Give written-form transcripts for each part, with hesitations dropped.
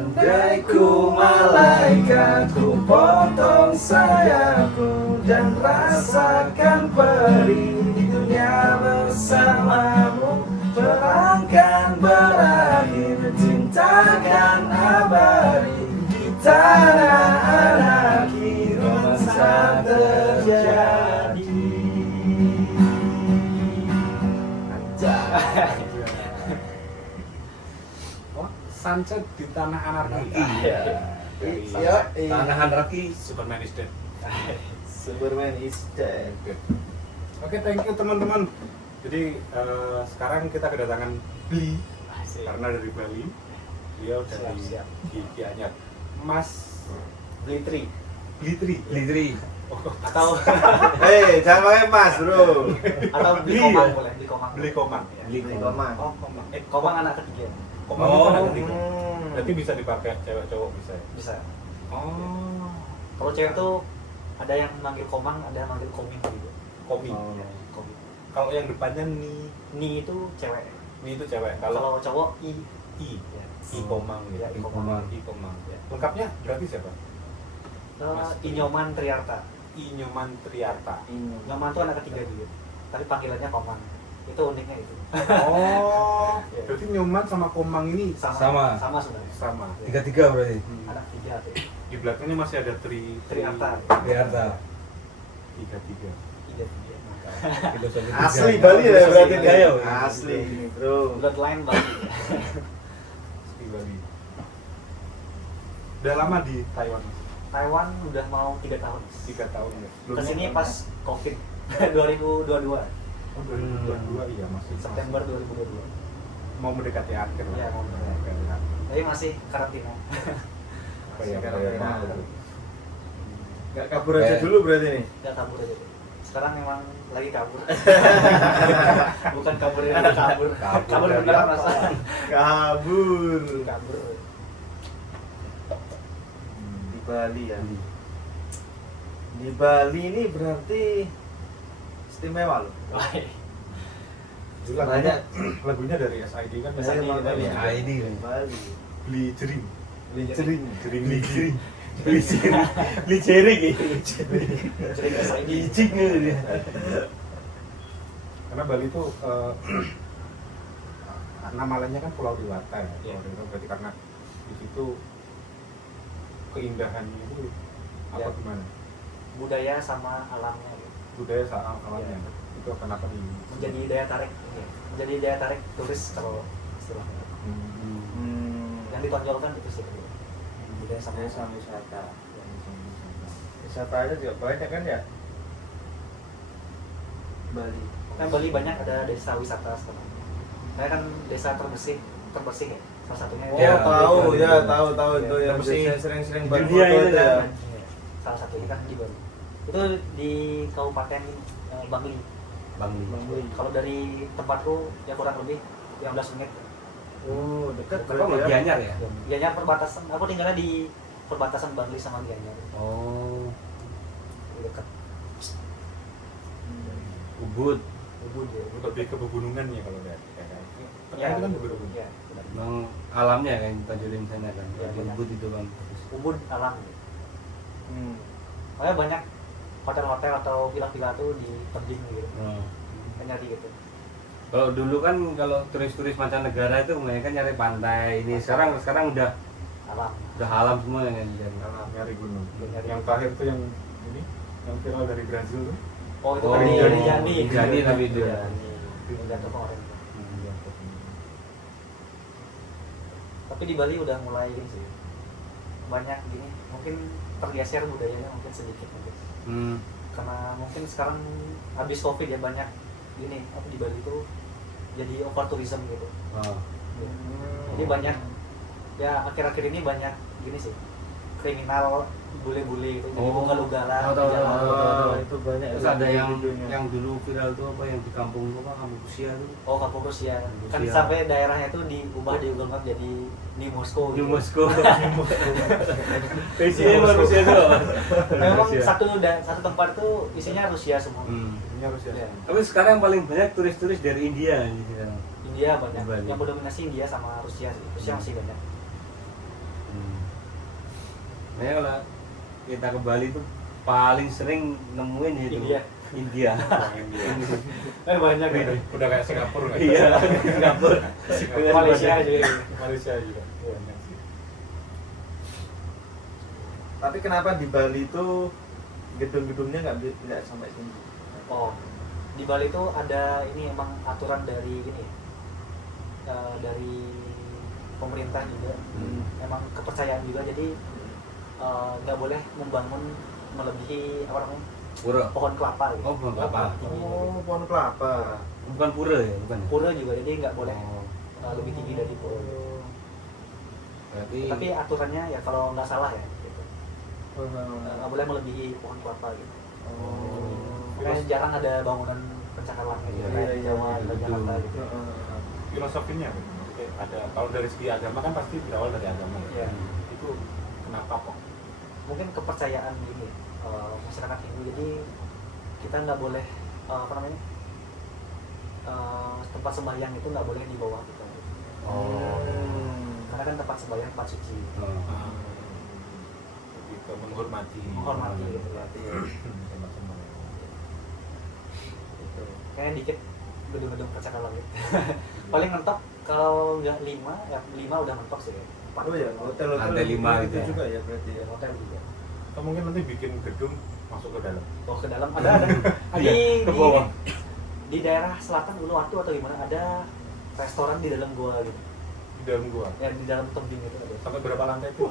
Andai ku malaikat, ku potong sayapku dan rasakan perih di dunia bersamamu. Perangkan berakhir, cintakan abadi di tanah anarki, romansa terjadi. Sunset di tanah anarki. Iya. Tanah anarki, Superman is dead. Superman is dead. Oke, thank you teman-teman. Jadi sekarang kita kedatangan Bli karena dari Bali. Beliau dari Siap. Gianyar. Mas Blitri Blitri. atau Jangan pakai mas bro. atau beli komang boleh, beli komang. Beli Komang. Beli Komang. Oh, Komang. Komang anak ketiga. Komang itu anak Oh, ketiga. Berarti bisa dipakai cewek cowok bisa ya? Bisa. Oh. Kalau cewek tuh ada yang manggil komang, ada yang manggil koming gitu. Komi. Ya, koming. Kalau yang depannya Ni itu cewek. Ni itu cewek. Kalau Kalau cowok I. I, Ya. I Komang Ya, ya. I Komang. I Komang. Ya. Lengkapnya berarti siapa? Mas. Inyoman Triarta. I Nyoman Triarta. Inyoman tuh anak ketiga juga. Tapi panggilannya komang. Itu uniknya itu. Oh, Ya. berarti Nyoman sama Komang ini Sama. Sama sebenarnya. sama. Tiga-tiga berarti. Anak tiga tuh. Di belakangnya masih ada Triarta. Triarta. tiga. Tiga tiga. Filosofi Asli tiga. Bali ya berarti Tiga ya. Asli ini bro. Bloodline Bali. Di Bali. Udah lama di Taiwan? Taiwan udah mau 3 tahun. 3 tahun ya. Kesini pas COVID 2022. Oh, 2022 iya masih. September 2022. Mau mendekati akhir lah. Iya, mau mendekati akhir. Tapi masih karantina. Apa ya? Karantina. Karantina. Gak kabur aja dulu berarti nih. Gak kabur aja. Sekarang memang lagi kabur. Bukan kabur ini kabur. Kabur dari beneran apa? masa. Kabur. Kabur. Di Bali ya. Di Bali ini berarti istimewa loh. Itu lagunya, lagunya dari SID kan. SID Saya Bali. ya. Ah, ini. Bali. Beli jering. Licering. Jering beli jering. Licering. Cerita saya ini. Licing dia. Karena Bali itu nama lainnya kan Pulau Dewata ya. Iya. Pulau Dewata berarti karena di situ keindahannya itu apa Ya. gimana? Budaya sama alamnya gitu. Budaya sama alamnya. Iya. Itu kenapa di Menjadi daya tarik. Iya. Menjadi daya tarik turis kalau istilahnya. Yang ditonjolkan itu sih. Budaya sama Desa wisata. Ya. Wisata aja juga banyak kan ya? Bali. Kan Bali banyak ada desa wisata sekarang. Saya kan desa terbersih ya. Salah satunya Oh, Ya, tahu Bali. ya, tahu Ya, itu yang mesti biasanya sering-sering di buat dunia foto itu itu ya. kan. Salah satunya kan di Bali. Itu di Kabupaten Bangli. Bangli. Kalau dari tempatku ya kurang lebih 15 menit. Oh, dekat Apa berarti ya. Gianyar ya? Gianyar perbatasan. Aku tinggalnya di perbatasan Bangli sama Gianyar. Oh, Dekat. Ubud. Ubud ya. Ubud. lebih ke pegunungan ya kalau dari Ya, itu kan pegunungan. ya, benar. Memang alamnya kan Tajurin sana kan. Ya, Di banyak. Ubud itu bang. Ubud alam. Hmm. Makanya banyak hotel-hotel atau villa-villa tuh di tebing gitu. Oh. Kan nyari gitu. Kalau dulu kan kalau turis-turis mancanegara itu kebanyakan nyari pantai. Ini sekarang udah Alam. alam semua yang nyari. Karena nyari gunung. Nyari Yang gunung. terakhir tuh yang ini yang viral dari Brazil tuh. Oh, itu Oh, kan di Jani. Jani tapi itu ya. Yang jatuh kemarin. Tapi di Bali udah mulai gini sih. Banyak gini, mungkin tergeser budayanya mungkin sedikit mungkin. Hmm. Karena mungkin sekarang habis Covid ya banyak gini, apa di Bali itu jadi over tourism gitu. Oh. Jadi banyak ya akhir-akhir ini banyak gini sih. Kriminal bule-bule itu jadi Oh. ugal-ugalan Tahu, di tahu, jalan. tahu, tahu. itu banyak. Terus ada yang dulu viral tuh apa yang di kampung apa kampung Rusia tuh. Oh, kampung Rusia. Kan Rusia. sampai daerahnya itu diubah di Google Map jadi New Moscow. Di gitu. Moskow. Rusia Isinya Rusia tuh. Memang Rusia. satu tempat itu isinya Rusia semua. Ini harus ya. Ya. Tapi sekarang yang paling banyak turis-turis dari India di sekarang. India banyak. Bali. Yang mendominasi India sama Rusia sih. Rusia masih banyak. Nah, kalau kita ke Bali itu paling sering nemuin itu India. Banyak gitu. Udah kayak Singapura nggak? Iya, Singapura. Malaysia juga. Malaysia juga. Banyak sih. Tapi kenapa di Bali itu gedung-gedungnya nggak sampai tinggi? Oh, di Bali itu ada ini emang aturan dari ini dari pemerintah juga, emang kepercayaan juga, jadi nggak boleh membangun melebihi apa namanya Pura. pohon kelapa gitu. Oh, pohon kelapa. Tinggi gitu. Oh, pohon kelapa. Bukan pura ya, bukan. Ya? Pura juga, jadi nggak boleh Oh, lebih tinggi dari pura. berarti Tapi aturannya ya kalau nggak salah ya, gitu. Oh. Nggak boleh melebihi pohon kelapa gitu. Oh. Makanya jarang ada bangunan pencakaran gitu, Iya, kayak di iya, Jawa iya, atau betul. Jakarta gitu. Filosofinya apa? Maksudnya ada, kalau dari segi agama kan pasti berawal dari agama ya. Iya. Itu kenapa kok? Mungkin kepercayaan ini masyarakat Hindu, jadi kita nggak boleh apa namanya tempat sembahyang itu nggak boleh di bawah kita, karena kan tempat sembahyang tempat suci, Lebih ke menghormati. menghormati gitu ya. Sama-sama. Gitu. Kayaknya dikit gedung-gedung percakapan gitu. Paling mentok kalau nggak 5 udah mentok sih ya. 4. Oh ya, hotel Lantai 5 gitu ya. juga ya berarti ya. Hotel juga. Atau mungkin nanti bikin gedung masuk ke dalam. Oh, ke dalam ada Iya, ke bawah. di daerah selatan Uluwatu atau gimana ada restoran di dalam gua gitu. Di dalam gua. Ya di dalam tebing itu ada. Sampai berapa lantai itu?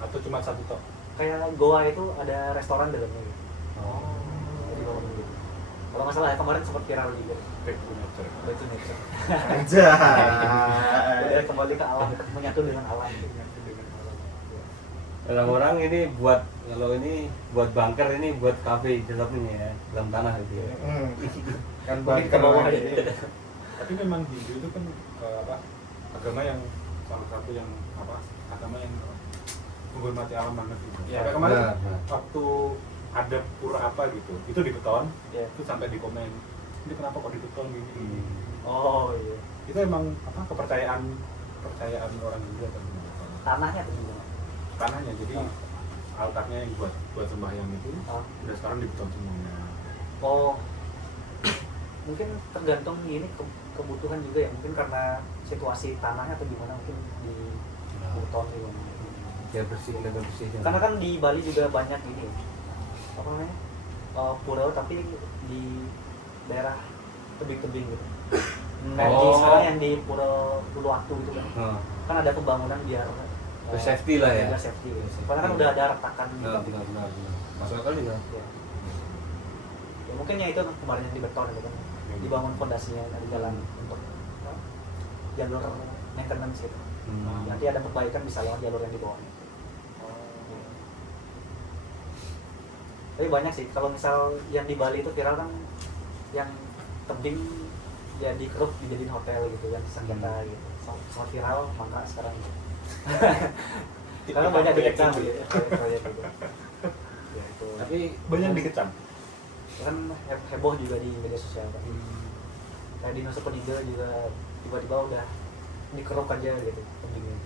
Atau cuma satu tok? Kayak goa itu ada restoran dalamnya gitu. Oh. Jadi bangun gitu. Kalau nggak salah ya kemarin sempat viral juga. Back to nature. Itu nature. Anjay. Udah kembali ke alam, menyatu dengan alam. Gitu. Orang-orang ini buat kalau ini buat bunker, ini buat kafe di dalamnya ya, dalam tanah gitu ya. Kan Mungkin ke bawah aja. Tapi memang Hindu itu kan agama yang salah satu yang agama yang menghormati alam banget gitu. Ya, Sampai kemarin benar. waktu ada pura apa gitu, itu di beton, Ya. itu sampai di komen, ini kenapa kok di beton gini? Oh iya. Itu emang kepercayaan orang Hindu atau gimana? Tanahnya tuh gimana? Tanahnya, jadi altarnya yang buat sembahyang itu Oh. udah sekarang di beton semuanya. Oh, mungkin tergantung ini kebutuhan juga ya, mungkin karena situasi tanahnya atau gimana, mungkin di beton gitu. Biar bersih, lebih bersih. Karena kan di Bali juga banyak ini apa namanya pura tapi di daerah tebing-tebing gitu. Kayak di sekarang yang di Pura Uluwatu gitu kan, kan ada pembangunan biar safety lah ya. biar safety gitu. Karena kan udah ada retakan gitu. Benar. Masuk akal juga. Ya. Ya, mungkin ya itu kemarin yang di beton gitu kan, dibangun fondasinya, ada jalan untuk jalur maintenance gitu. Nanti ada perbaikan bisa lewat jalur yang di bawahnya. Tapi banyak sih, kalau misal yang di Bali itu viral kan, yang tebing ya dikeruk dijadiin hotel gitu kan, sengketa gitu, sangat viral maka sekarang gitu. Karena banyak dikecam gitu, proyek gitu. Ya, itu. Tapi Banyak dikecam. Kan heboh juga di media sosial kan. Kayak di Nusa Penida juga tiba-tiba udah dikeruk aja gitu tebingnya.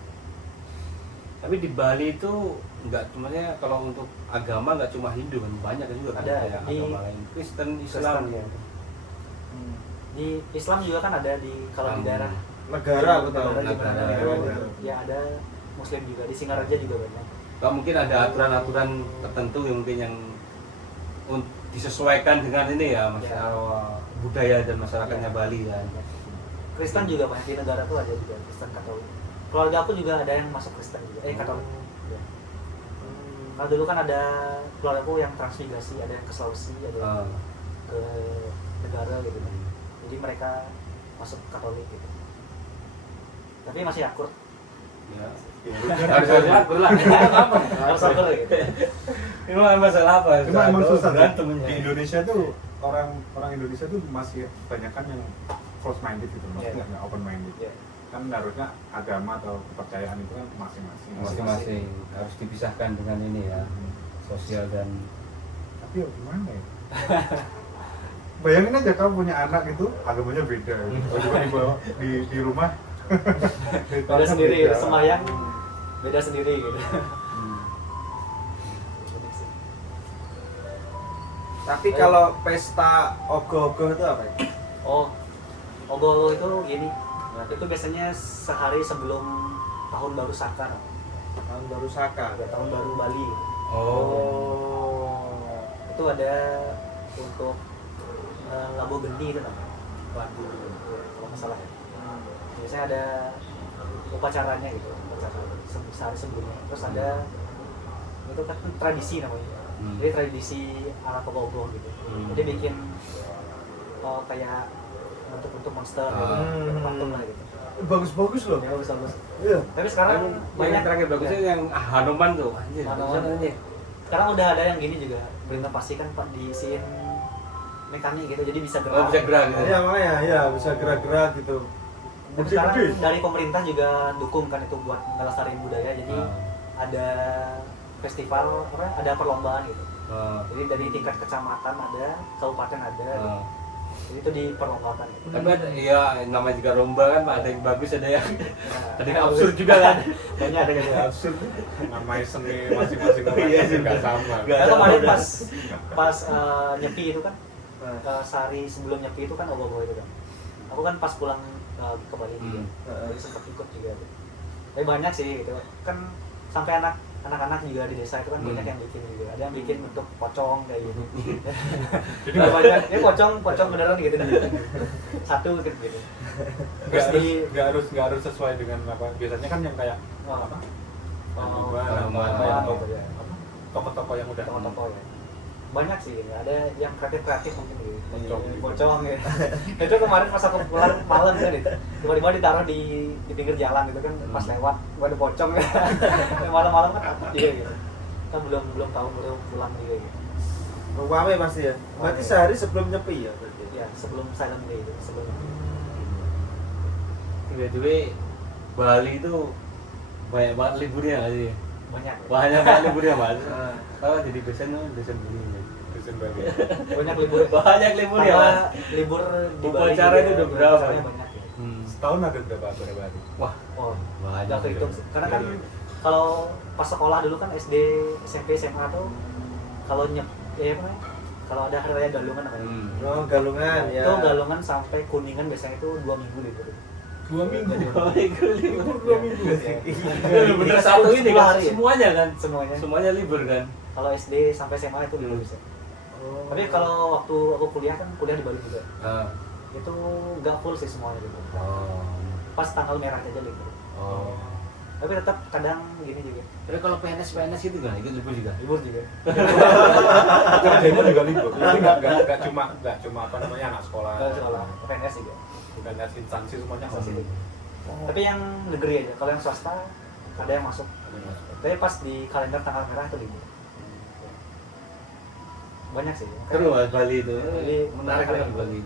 Tapi di Bali itu nggak cumanya kalau untuk agama nggak cuma Hindu kan, banyak juga kan Ada, kayak di agama lain, Kristen, Kristen, Islam ya. Di Islam juga kan ada di kalau di daerah Negara aku tahu. negara di mana itu Negara. ya ada Muslim juga, di Singaraja juga banyak. Kalau mungkin ada aturan-aturan tertentu yang mungkin yang disesuaikan dengan ini ya masalah budaya dan masyarakatnya Bali kan. Kristen juga banyak di negara tuh, ada juga Kristen Katolik. Keluarga aku juga ada yang masuk Kristen juga, Katolik. Ya. Kalau dulu kan ada keluarga aku yang transmigrasi, ada yang ke Sulawesi, ada yang ke negara gitu kan. Jadi mereka masuk Katolik gitu. Tapi masih akur. Ya. Harus akur lah. Harus akur gitu. Ini masalah apa? Cuma emang susah berantem di Indonesia tuh orang Indonesia tuh masih banyak kan yang close minded gitu, maksudnya nggak open minded. Yeah. Kan harusnya agama atau kepercayaan itu kan masing-masing harus dipisahkan dengan ini ya, sosial dan tapi ya gimana ya? Bayangin aja kamu punya anak itu agamanya beda, coba dibawa di rumah beda sendiri, sembahyang beda sendiri gitu. Tapi kalau pesta ogoh-ogoh itu apa itu? Oh, ogoh itu gini. Itu biasanya sehari sebelum tahun baru Saka. Tahun baru Saka. Ya, tahun baru Bali. Oh. Itu ada untuk Labu Geni itu namanya. Waduh, kalau nggak salah ya. Biasanya ada upacaranya gitu, upacara sehari sebelumnya. Terus ada itu kan tradisi namanya. Jadi tradisi ala ogoh-ogoh gitu. Jadi bikin kayak bentuk-bentuk monster gitu, patung lah gitu. Bagus-bagus loh. Ya bagus-bagus. Iya. Tapi sekarang banyak yang terakhir bagusnya yang Hanuman tuh. Anjir, Hanuman. bagusan aja. Sekarang udah ada yang gini juga, berinovasi kan Pak, diisiin mekanik gitu, jadi bisa gerak. Oh, bisa gerak gitu. Iya makanya, ya bisa gerak-gerak gitu. Tapi sekarang dari pemerintah juga dukung kan itu buat melestarikan budaya, jadi ada festival, ada perlombaan gitu. Jadi dari tingkat kecamatan ada, kabupaten ada, gitu. Jadi itu diperlombakan gitu. Tapi ada, iya namanya juga lomba kan, ada yang bagus, ada yang Nah, ada yang absurd juga kan. banyak ada yang absurd. Namanya seni masing-masing orang Iya, nggak sama. Nggak Nah, sama, kemarin udah. pas nyepi itu kan, sehari sebelum nyepi itu kan ogoh-ogoh itu kan. Aku kan pas pulang ke Bali juga, jadi sempat ikut juga. Tapi banyak sih gitu. Kan sampai anak-anak juga di desa itu kan banyak yang bikin juga. Ada yang bikin bentuk pocong kayak gitu. Jadi banyak, ini pocong beneran gitu. Satu gitu. Terus Nggak harus sesuai dengan apa. Biasanya kan yang kayak apa? Hanuman, gitu ya. Toko-toko yang udah Toko-toko ya. Banyak sih, ada yang kreatif mungkin gitu. Pocong. Pocong gitu. Itu kemarin pas aku pulang malam kan itu. Tiba-tiba ditaruh di pinggir jalan gitu kan, pas lewat ada pocong. Malam-malam kan takut juga gitu. Kita belum tahu belum pulang juga gitu. Rame pasti ya. Berarti sehari sebelum nyepi ya berarti. Ya, sebelum silent day itu, sebelum Tiba-tiba Bali itu banyak banget liburnya nggak sih? banyak. Banyak banget liburnya mas. Kalau jadi dosen begini. Dosen Bali. Banyak libur. Banyak liburnya mas. Libur di Bali. Upacara juga, itu udah berapa? upacaranya banyak ya. Setahun ada berapa hari? Wah, Oh, banyak. nggak kehitung sih. Karena kan kalau pas sekolah dulu kan SD, SMP, SMA tuh kalau ya apa namanya? Kalau ada hari raya Galungan namanya. Oh, Galungan ya. Itu Galungan sampai Kuningan biasanya itu 2 minggu libur. 2 minggu. Oh, libur 2 minggu. bener satu ini 10 kan hari ya? semuanya kan. Semuanya. Semuanya libur kan. Kalau SD sampai SMA itu libur bisa. Oh. Tapi kalau waktu aku kuliah kan kuliah di Bali juga. Ah. Itu nggak full sih semuanya libur. Oh. Pas tanggal merah aja libur. Oh. Tapi tetap kadang gini juga. Tapi kalau PNS itu kan ikut libur juga. Libur juga. Kerjanya juga libur. Jadi nggak cuma apa namanya anak sekolah. Kalau sekolah PNS juga. Bukan instansi semuanya Instansi masuk. juga. Tapi yang negeri aja. Kalau yang swasta ada yang masuk. Tapi pas di kalender tanggal merah itu libur. Banyak sih. Seru mas Bali itu. Jadi Menarik menarik kan Bali.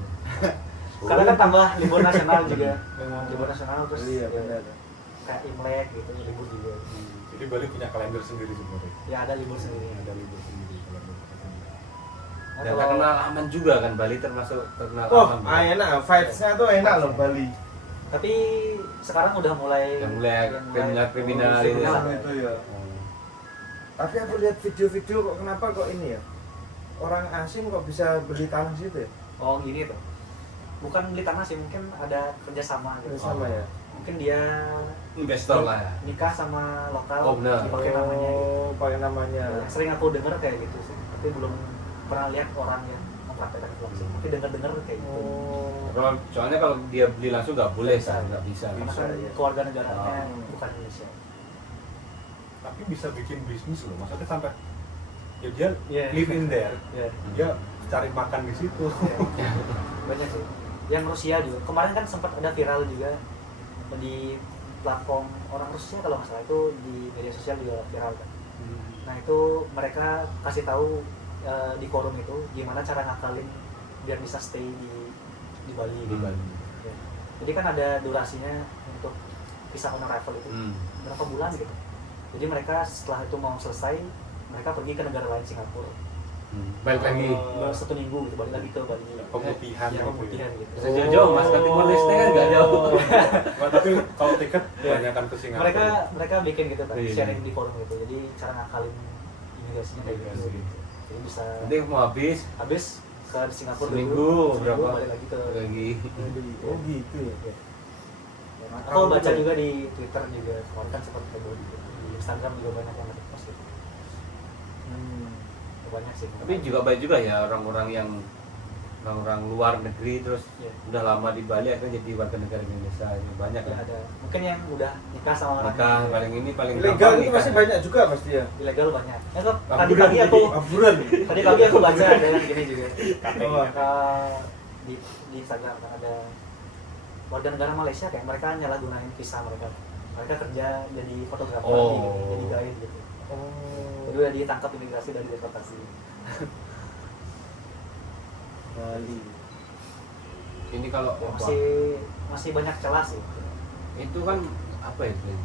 Karena kan tambah libur nasional juga. Libur nasional terus Iya benar. kayak Imlek gitu libur juga. Jadi Bali punya kalender sendiri sebenarnya. Ya ada libur sendiri. Ada libur sendiri kalender. Nah, Dan kalau terkenal aman juga kan Bali termasuk terkenal Oh, aman. enak. Vibes-nya tuh enak loh Bali. tapi sekarang udah mulai Yang mulai kriminal itu. Kriminal itu ya. Tapi aku lihat video-video kok kenapa kok ini ya? Orang asing kok bisa beli tanah situ ya? Oh gini tuh. Bukan beli tanah sih, mungkin ada kerjasama gitu. Sama ya. Mungkin dia Investor lah ya. nikah sama lokal Oh, benar. dipakai namanya gitu. Oh, pakai namanya. Sering aku denger kayak gitu sih, tapi belum pernah lihat orang yang mempraktekkan itu langsung. Tapi denger-denger kayak gitu. Oh. Kalau soalnya kalau dia beli langsung nggak boleh sah, nggak bisa. Karena bisa, kan ya. keluarga negaranya Oh. bukan Indonesia. Tapi bisa bikin bisnis loh. Maksudnya sampai ya dia Iya. live in there. Ya, Dia cari makan di situ. banyak sih. Yang Rusia juga. Kemarin kan sempat ada viral juga di platform orang Rusia kalau nggak salah, itu di media sosial juga viral kan. Nah itu mereka kasih tahu di forum itu gimana cara ngakalin biar bisa stay di Bali. Di Bali. Ya. Jadi kan ada durasinya untuk visa on arrival itu berapa bulan gitu. Jadi mereka setelah itu mau selesai, mereka pergi ke negara lain, Singapura. Balik lagi. Baru 1 minggu gitu, balik lagi ke Bali. Pemutihan Ya, gitu. pemutihan gitu. Bisa jauh-jauh mas, ke Timor Leste kan nggak jauh. Wah, tapi kalau tiket kebanyakan ke Singapura. Mereka bikin gitu kan, Iya. sharing di forum gitu. Jadi cara ngakalin imigrasinya kayak gitu. Jadi bisa Nanti mau habis ke Singapura seminggu dulu, berapa balik lagi ke lagi. Oh gitu ya. ya. Aku baca juga di Twitter juga, kemarin kan sempat heboh di Instagram juga banyak yang nge-post gitu. Banyak sih. Tapi juga baik juga ya orang-orang luar negeri terus Iya. udah lama di Bali akhirnya jadi warga negara Indonesia. Banyak Ya, kan. ada mungkin yang udah nikah sama orang Nikah ini. paling ini paling Ilegal gampang itu nikah. masih banyak juga pasti ya. Ilegal banyak. Ya kok Aburan tadi jadi Aburan. pagi aku baca ada yang gini juga. Oh. Di Instagram kan ada warga negara Malaysia kayak mereka nyalahgunain visa mereka. Mereka kerja jadi fotografer, Oh. jadi guide gitu. Oh. Jadi udah ditangkap imigrasi dan deportasi. Bali. Ini kalau Ya, apa? masih banyak celah sih. Itu kan apa ya ini?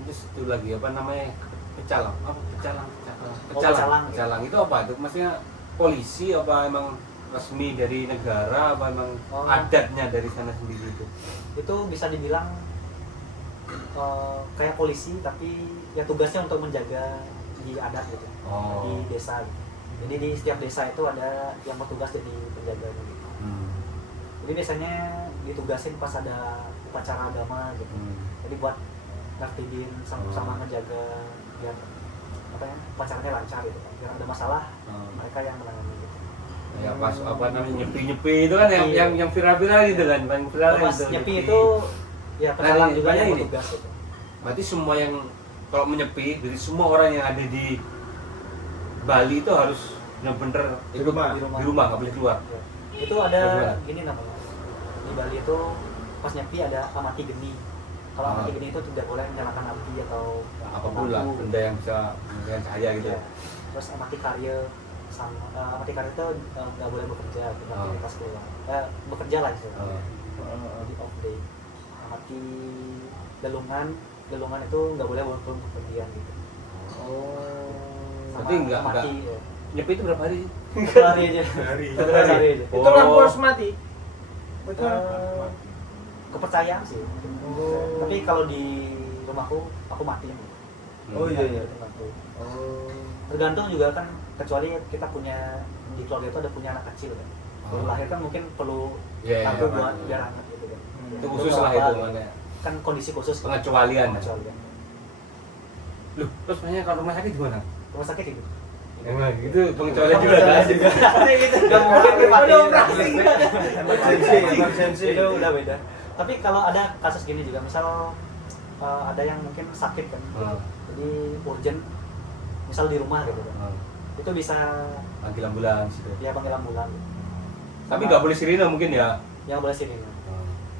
Itu satu lagi apa namanya? Pecalang. Apa pecalang? Pecalang. Itu apa? Itu maksudnya polisi apa emang resmi dari negara apa emang Oh. adatnya dari sana sendiri itu? Itu bisa dibilang kayak polisi tapi ya tugasnya untuk menjaga di adat gitu, Oh. di desa gitu. Jadi di setiap desa itu ada yang bertugas jadi penjaganya gitu. Jadi biasanya ditugasin pas ada upacara agama gitu. Jadi buat ngertiin sama ngejaga biar apa ya upacaranya lancar gitu. Biar ada masalah mereka yang menangani gitu. Ya pas apa namanya nyepi itu kan Iya. yang viral-viral itu kan, paling viral Pas itu. nyepi itu ya pecalang juga banyak yang ini. bertugas gitu. Berarti semua yang kalau menyepi, dari semua orang yang ada di Bali itu harus benar-benar Di rumah. di rumah nggak boleh keluar. Ya. Itu ada Bagaimana? gini namanya di Bali itu pas nyepi ada amati geni. Kalau Ah. amati geni itu tidak boleh menyalakan api atau Apapun lah, lampu. benda yang bisa memberikan cahaya gitu. Ya. Terus amati karya sama amati karya itu nggak boleh bekerja kita Ah. pas keluar. Bekerja lah gitu. Ah. Di off day. Amati delungan itu nggak boleh bepergian gitu. Oh. Berarti nggak- amati ya. Nyepi itu berapa hari? Hari aja. Hari. Satu hari aja. Itu lampu harus mati. Betul. Kepercayaan sih. Oh. Tapi kalau di rumahku aku matiin. Oh iya iya. Mati. Oh. Tergantung juga kan, kecuali kita punya di keluarga itu ada punya anak kecil kan. Baru lahir kan mungkin perlu Iya, lampu iya, buat iya. biar hangat gitu kan. Itu khusus lah itu mana? Kan kondisi khusus. Pengecualian. Pengecualian. Loh, terus banyak kalau rumah sakit gimana? Rumah sakit itu. Emang itu pengecualian juga kan? Gak mungkin Ada operasi. Emergency. Itu udah beda. Tapi kalau ada kasus gini juga, misal ada yang mungkin sakit kan, jadi urgent, misal di rumah gitu kan, itu bisa Panggil ambulans gitu. ya panggil ambulan. Tapi nggak boleh sirine mungkin ya? Yang boleh sini.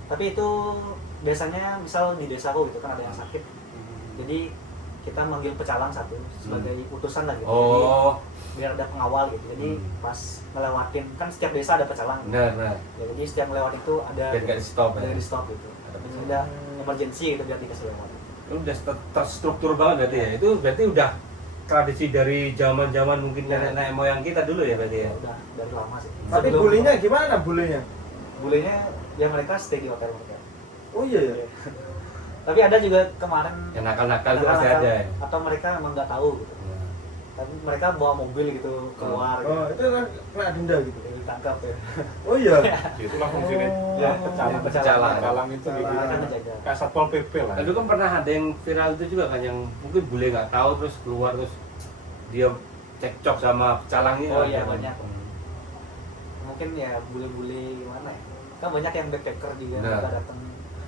Tapi itu biasanya misal di desaku gitu kan ada yang sakit, jadi kita manggil pecalang satu sebagai utusan lah gitu. Oh, Jadi, biar ada pengawal gitu. Jadi pas ngelewatin kan setiap desa ada pecalang. benar benar. Ya, jadi setiap melewati itu ada Biar nggak di stop ya. ada di stop gitu. Ada emergency gitu biar dikasih lewat. Itu udah terstruktur banget berarti ya. Itu berarti udah tradisi dari zaman-zaman mungkin nenek moyang kita dulu ya berarti ya. Udah dari lama sih. Tapi Sebelum- bulenya gimana bulenya? bulenya ya mereka stay di hotel mereka. Oh iya ya. Tapi ada juga kemarin Yang nakal-nakal itu masih nakal-nakal, ada ya. atau mereka emang nggak tahu gitu. Tapi mereka bawa mobil gitu keluar Oh, itu kan kena denda gitu. gitu. Ditangkap ya. Oh iya. Itulah fungsinya. Ya, Pecalang. pecalang. Pecalang itu gitu. Mereka ngejaga. Kayak satpol pp lah. Lalu kan pernah ada yang viral itu juga kan yang mungkin bule nggak tahu terus keluar terus dia cekcok sama pecalangnya. Oh iya, banyak. Mungkin ya bule-bule gimana ya? Kan banyak yang backpacker juga Nah. mereka datang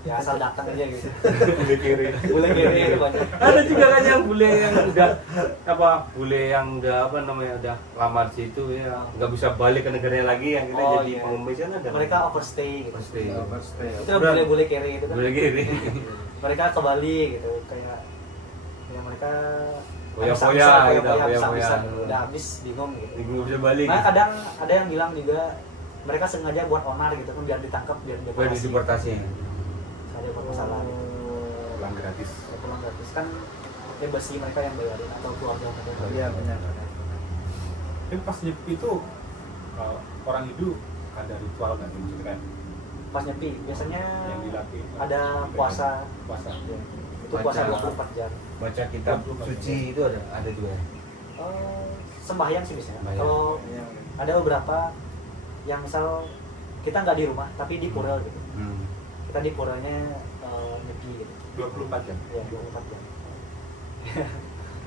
ya asal datang aja gitu. Bule kiri. Bule kiri itu banyak. Ada juga kan yang bule yang udah apa bule yang udah apa namanya udah lama di situ ya nggak bisa balik ke negaranya lagi yang kita Oh, jadi iya. pengemis kan ada. Mereka overstay gitu. Pasti. Itu bule-bule kiri itu kan. Bule kiri. Mereka ke Bali gitu kayak ya mereka Foya-foya gitu, habis-habisan foya-foya. udah habis bingung gitu. Nggak bisa balik. Nah kadang ada yang bilang juga mereka sengaja buat onar gitu kan biar ditangkap biar Boleh dideportasi. Ada buat masalah gitu. Pulang gratis. Ya, pulang gratis kan embassy mereka yang bayarin atau keluarga mereka yang bayarin. Iya benar. Tapi pas nyepi itu orang Hindu ada ritual nggak nih kan? Pas nyepi biasanya Yang dilatih. ada puasa Puasa. ya. Itu puasa Baca. 24 jam. Baca kitab suci itu ada juga. sembahyang sih biasanya. Sembahyang. Kalau Iya. ada beberapa yang misal kita nggak di rumah tapi di pura gitu. Kita di puranya nyepi gitu. 24 jam. Ya 24 jam.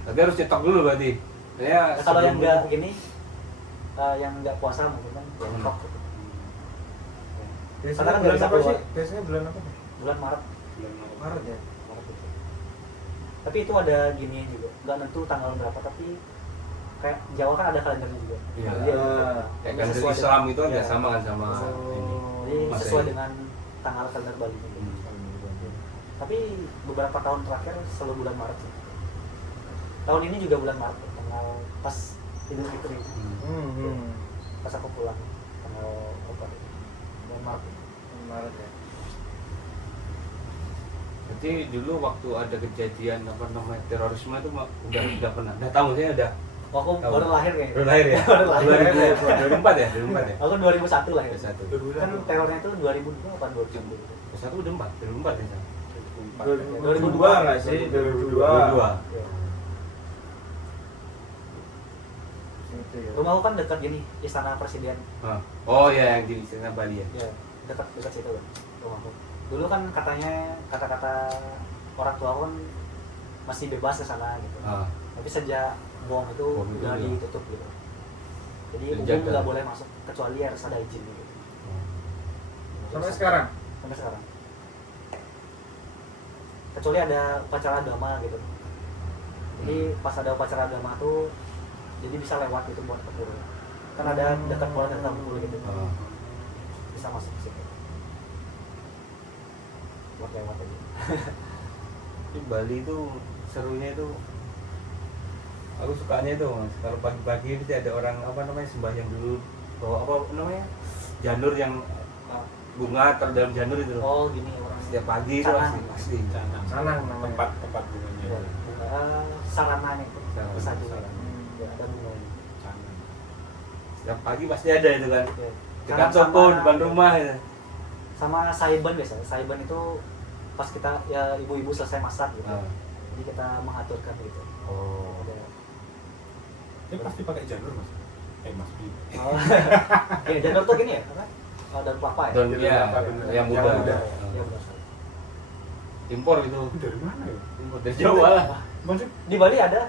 Tapi harus cetok dulu berarti. Saya Kalau yang sebelumnya- nggak gini, yang nggak puasa mungkin kan ya nyetok gitu. Biasanya Karena kan bulan nggak bisa apa sih? keluar. Biasanya bulan apa? Bulan Maret. Maret ya. Maret gitu. Tapi itu ada gini juga, nggak nentu tanggal berapa tapi kayak Jawa kan ada kalendernya juga. Iya. Jadi ada- Kayak ini kan sesuai Islam dengan- itu kan nggak ya. sama kan sama ini. Jadi Masehi. sesuai dengan tanggal kalender Bali juga. Tapi beberapa tahun terakhir selalu bulan Maret sih. Tahun ini juga bulan Maret, tanggal pas Idul Fitri. Pas aku pulang tanggal berapa? Bulan Maret. Maret ya. Jadi dulu waktu ada kejadian apa namanya terorisme itu udah pernah. Udah tahu saya udah. Oh, aku Tahu. baru lahir kayaknya. Baru lahir ya? Baru lahir. 2004 ya? 2004 ya? Aku 2001 lahir. 2001. Kan terornya itu 2002 apa 2001? 2001 udah 4, 2004 ya? 2002 nggak sih? 2002. 2002. Ya. Itu ya. Rumahku kan dekat gini, Istana Presiden. Hah. Oh ya yang di sana Bali ya? Ya, dekat situ kan rumahku. Dulu kan katanya kata-kata orang tua kan masih bebas ke sana gitu. Ah. Tapi sejak bom itu Bom itu udah ya. ditutup gitu. Jadi Dijaga. umum nggak boleh masuk kecuali harus ada izin gitu. Sampai sekarang. Sampai sekarang. Kecuali ada upacara agama gitu. Jadi pas ada upacara agama tuh jadi bisa lewat gitu buat ke pura. Kan ada dekat Pura Tirtamukul gitu. Ah. Bisa masuk ke situ. Buat lewat aja. Di Bali itu serunya itu aku sukanya itu Mas. Kalau pagi-pagi itu ada orang apa namanya sembahyang dulu bawa apa namanya janur yang bunga taruh dalam janur itu loh. Oh gini orang Setiap pagi itu Canang. pasti. Sanang namanya. tempat bunganya. ya, sarananya itu Sarana. pesaju Sarana. ya ada bunganya. Canang. Setiap pagi pasti ada itu kan. Ya. Dekat Sarana toko sama- depan rumah itu. sama saiban biasanya. Saiban itu pas kita ya ibu-ibu selesai masak gitu. Ah. Jadi kita mengaturkan gitu. Oh. Ada Dia pasti pakai janur mas. Mas Bi. oh. Ya janur tuh gini ya, apa? Daun kelapa ya. Daun Jadi ya, apa bener? yang muda. Yang muda. Ya, benar. Impor itu. Itu dari mana ya? Impor dari Jawa lah. Maksud, Di Bali ada?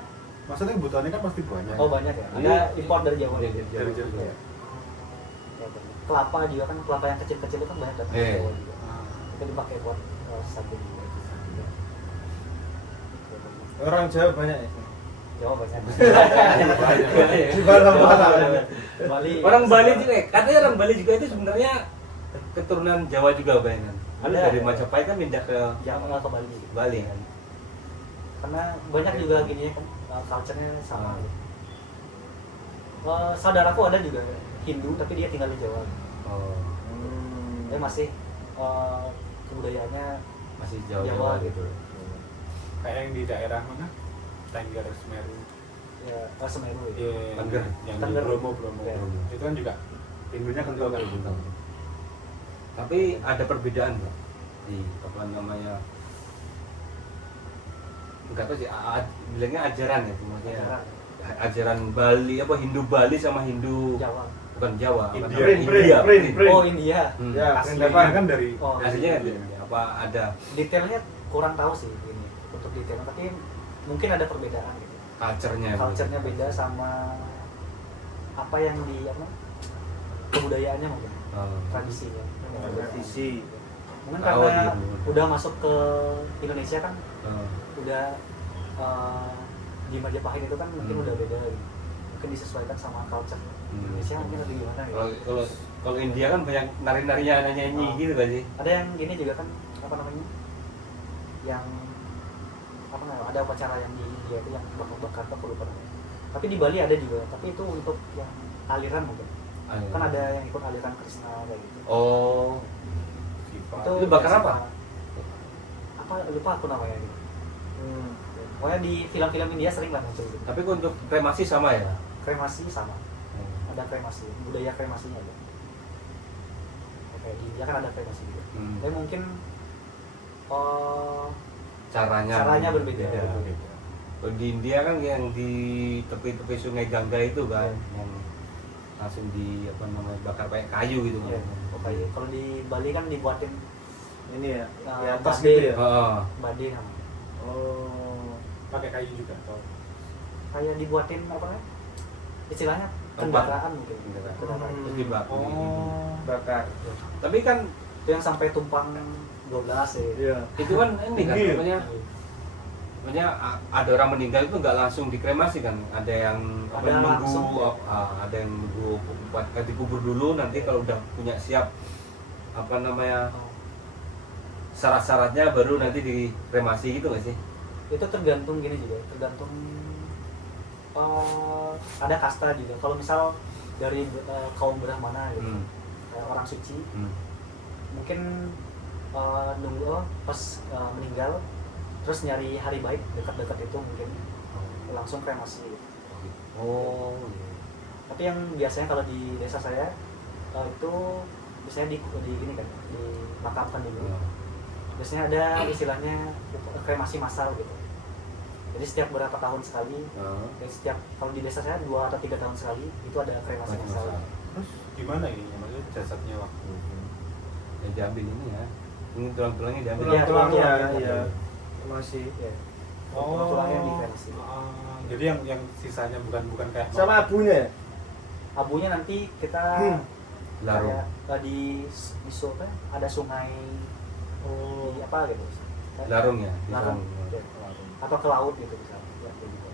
maksudnya kebutuhannya kan pasti banyak. Oh banyak ya. Ada Ini impor dari Jawa. Dari Jawa. Dari Jawa. Ya, benar. Kelapa juga kan kelapa yang kecil-kecil itu kan banyak dari Jawa juga. Itu dipakai buat sabun. Orang Jawa banyak ya. Jawa banyak. Di mana-mana. Bali. Orang Bali juga, katanya orang Bali juga itu sebenarnya keturunan Jawa juga bayangan. Ada dari Ada. Majapahit kan pindah ke Jawa ke Bali. Bali kan. Karena banyak juga gini ya kan culture-nya sama. Ah. Saudaraku ada juga Hindu tapi dia tinggal di Jawa. Oh, Dia masih kebudayaannya masih Jawa, Jawa gitu. Kayak yang di daerah mana? Tengger, Semeru. ya Semeru ya. Iya, Tengger. yang Tengger. di Bromo. Ya. Itu kan juga Hindunya kental kan. Tapi ada perbedaan Pak di apa namanya? Enggak tahu sih, bilangnya ajaran ya, maksudnya ajaran Bali apa Hindu Bali sama Hindu Jawa. bukan Jawa, India. apa namanya? Print. Print. Oh India. Hmm. Ya, Aslinya apa? kan dari Oh, Aslinya kan India. apa ada detailnya kurang tahu sih ini untuk detailnya tapi mungkin ada perbedaan gitu. culture-nya. Culture-nya beda sama apa yang di apa kebudayaannya mungkin Oh. tradisinya. Tradisi. Mungkin Oh, karena gitu. udah masuk ke Indonesia kan Oh. udah di Majapahit itu kan mungkin Hmm. udah beda gitu. Mungkin disesuaikan sama culture Indonesia mungkin lebih gimana gitu. Kalau India kan banyak nari-narinya nyanyi Oh. gitu kan sih. Ada yang gini juga kan apa namanya? Yang apa namanya? Ada upacara yang di India itu yang bakar-bakar apa lupa namanya. Tapi di Bali ada juga, tapi itu untuk yang aliran mungkin. Kan ada yang ikut aliran Krishna kayak gitu. Oh. Sipa. Itu bakar biasa- apa? Apa lupa aku namanya gitu. Pokoknya di film-film India sering lah muncul gitu. Tapi untuk kremasi sama ya. Kremasi sama. Ada kremasi, budaya kremasinya ada. Oke, di India kan ada kremasi juga. Hmm. Tapi mungkin Caranya berbeda. Beda. Kalau di India kan yang di tepi-tepi sungai Gangga itu kan, yang langsung di apa namanya bakar pakai kayu gitu kan. Iya, kayu. Kalau di Bali kan dibuatin Ini ya, Nah, di atas bade. gitu ya. Heeh. bade namanya. Oh. Pakai kayu juga atau Kayak dibuatin apa namanya? Istilahnya kendaraan mungkin. Kendaraan. Terus dibakar. Bakar. Tapi kan Itu yang sampai tumpang 12 ya. Iya. itu kan ini kan Iya. namanya ada orang meninggal itu nggak langsung dikremasi kan, ada yang Ada langsung, ya. ada yang nunggu buat dikubur dulu, nanti kalau udah punya siap apa namanya Oh. syarat-syaratnya baru nanti dikremasi gitu nggak sih? Itu tergantung gini juga, tergantung ada kasta juga. Kalau misal dari kaum Brahmana gitu, Hmm. kayak orang suci, Hmm. mungkin nunggu pas meninggal, terus nyari hari baik dekat-dekat itu mungkin langsung kremasi gitu. Oh, iya. Tapi yang biasanya kalau di desa saya itu biasanya di gini kan, dimakamkan dulu. Biasanya ada istilahnya kremasi massal gitu. Jadi setiap berapa tahun sekali, jadi setiap kalau di desa saya 2 atau 3 tahun sekali itu ada kremasi massal. terus gimana ini maksudnya jasadnya waktu Ya diambil ini ya, ini tulang-tulangnya diambil. Iya, Tulang-tulangnya tulang-tulangnya. iya. Masih. Ya. Tulangnya dikremasi. jadi yang sisanya bukan kayak Sama abunya ya? Abunya nanti kita Larung. kayak di apa ya, ada sungai di apa gitu. Larung ya, Larung. larung. Ya. Atau ke laut gitu misalnya. Ya, kayak gitu.